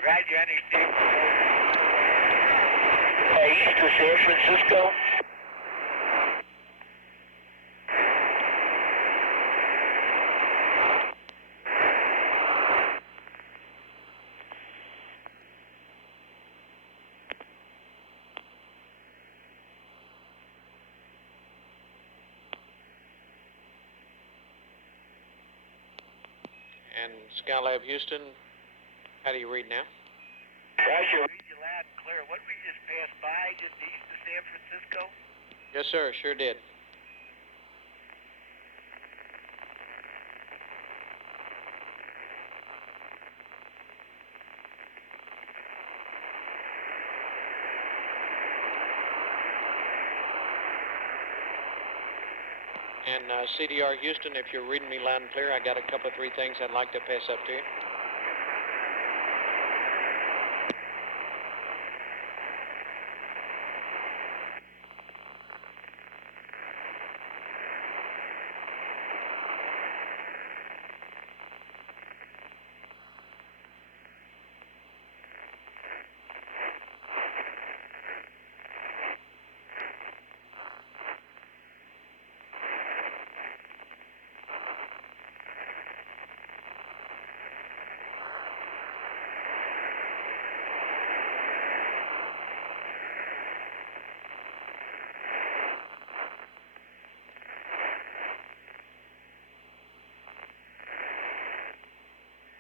Roger, understand. East of San Francisco. And Skylab Houston, how do you read now? Roger. Read you loud and clear. What did we just pass by just east of San Francisco? Yes, sir, sure did. And CDR Houston, if you're reading me loud and clear, I got a couple of three things I'd like to pass up to you.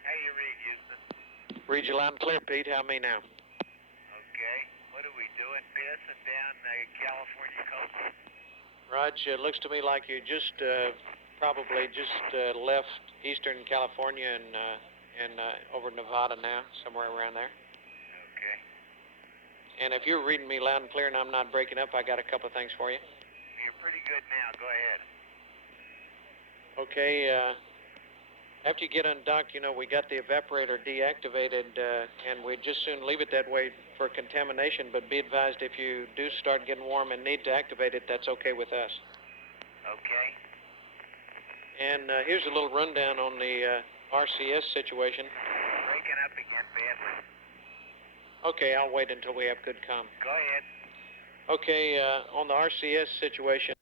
How do you read, Houston? Read you loud and clear, Pete. How me now? Okay. What are we doing? Passing down the California coast? Raj, it looks to me like you just probably just left Eastern California and over Nevada now, somewhere around there. Okay. And if you're reading me loud and clear and I'm not breaking up, I got a couple of things for you. You're pretty good now. Go ahead. Okay, after you get undocked, you know, we got the evaporator deactivated, and we'd just soon leave it that way for contamination, but be advised if you do start getting warm and need to activate it, that's okay with us. Okay. And here's a little rundown on the RCS situation. Breaking up again badly. Okay, I'll wait until we have good comm. Go ahead. Okay, on the RCS situation,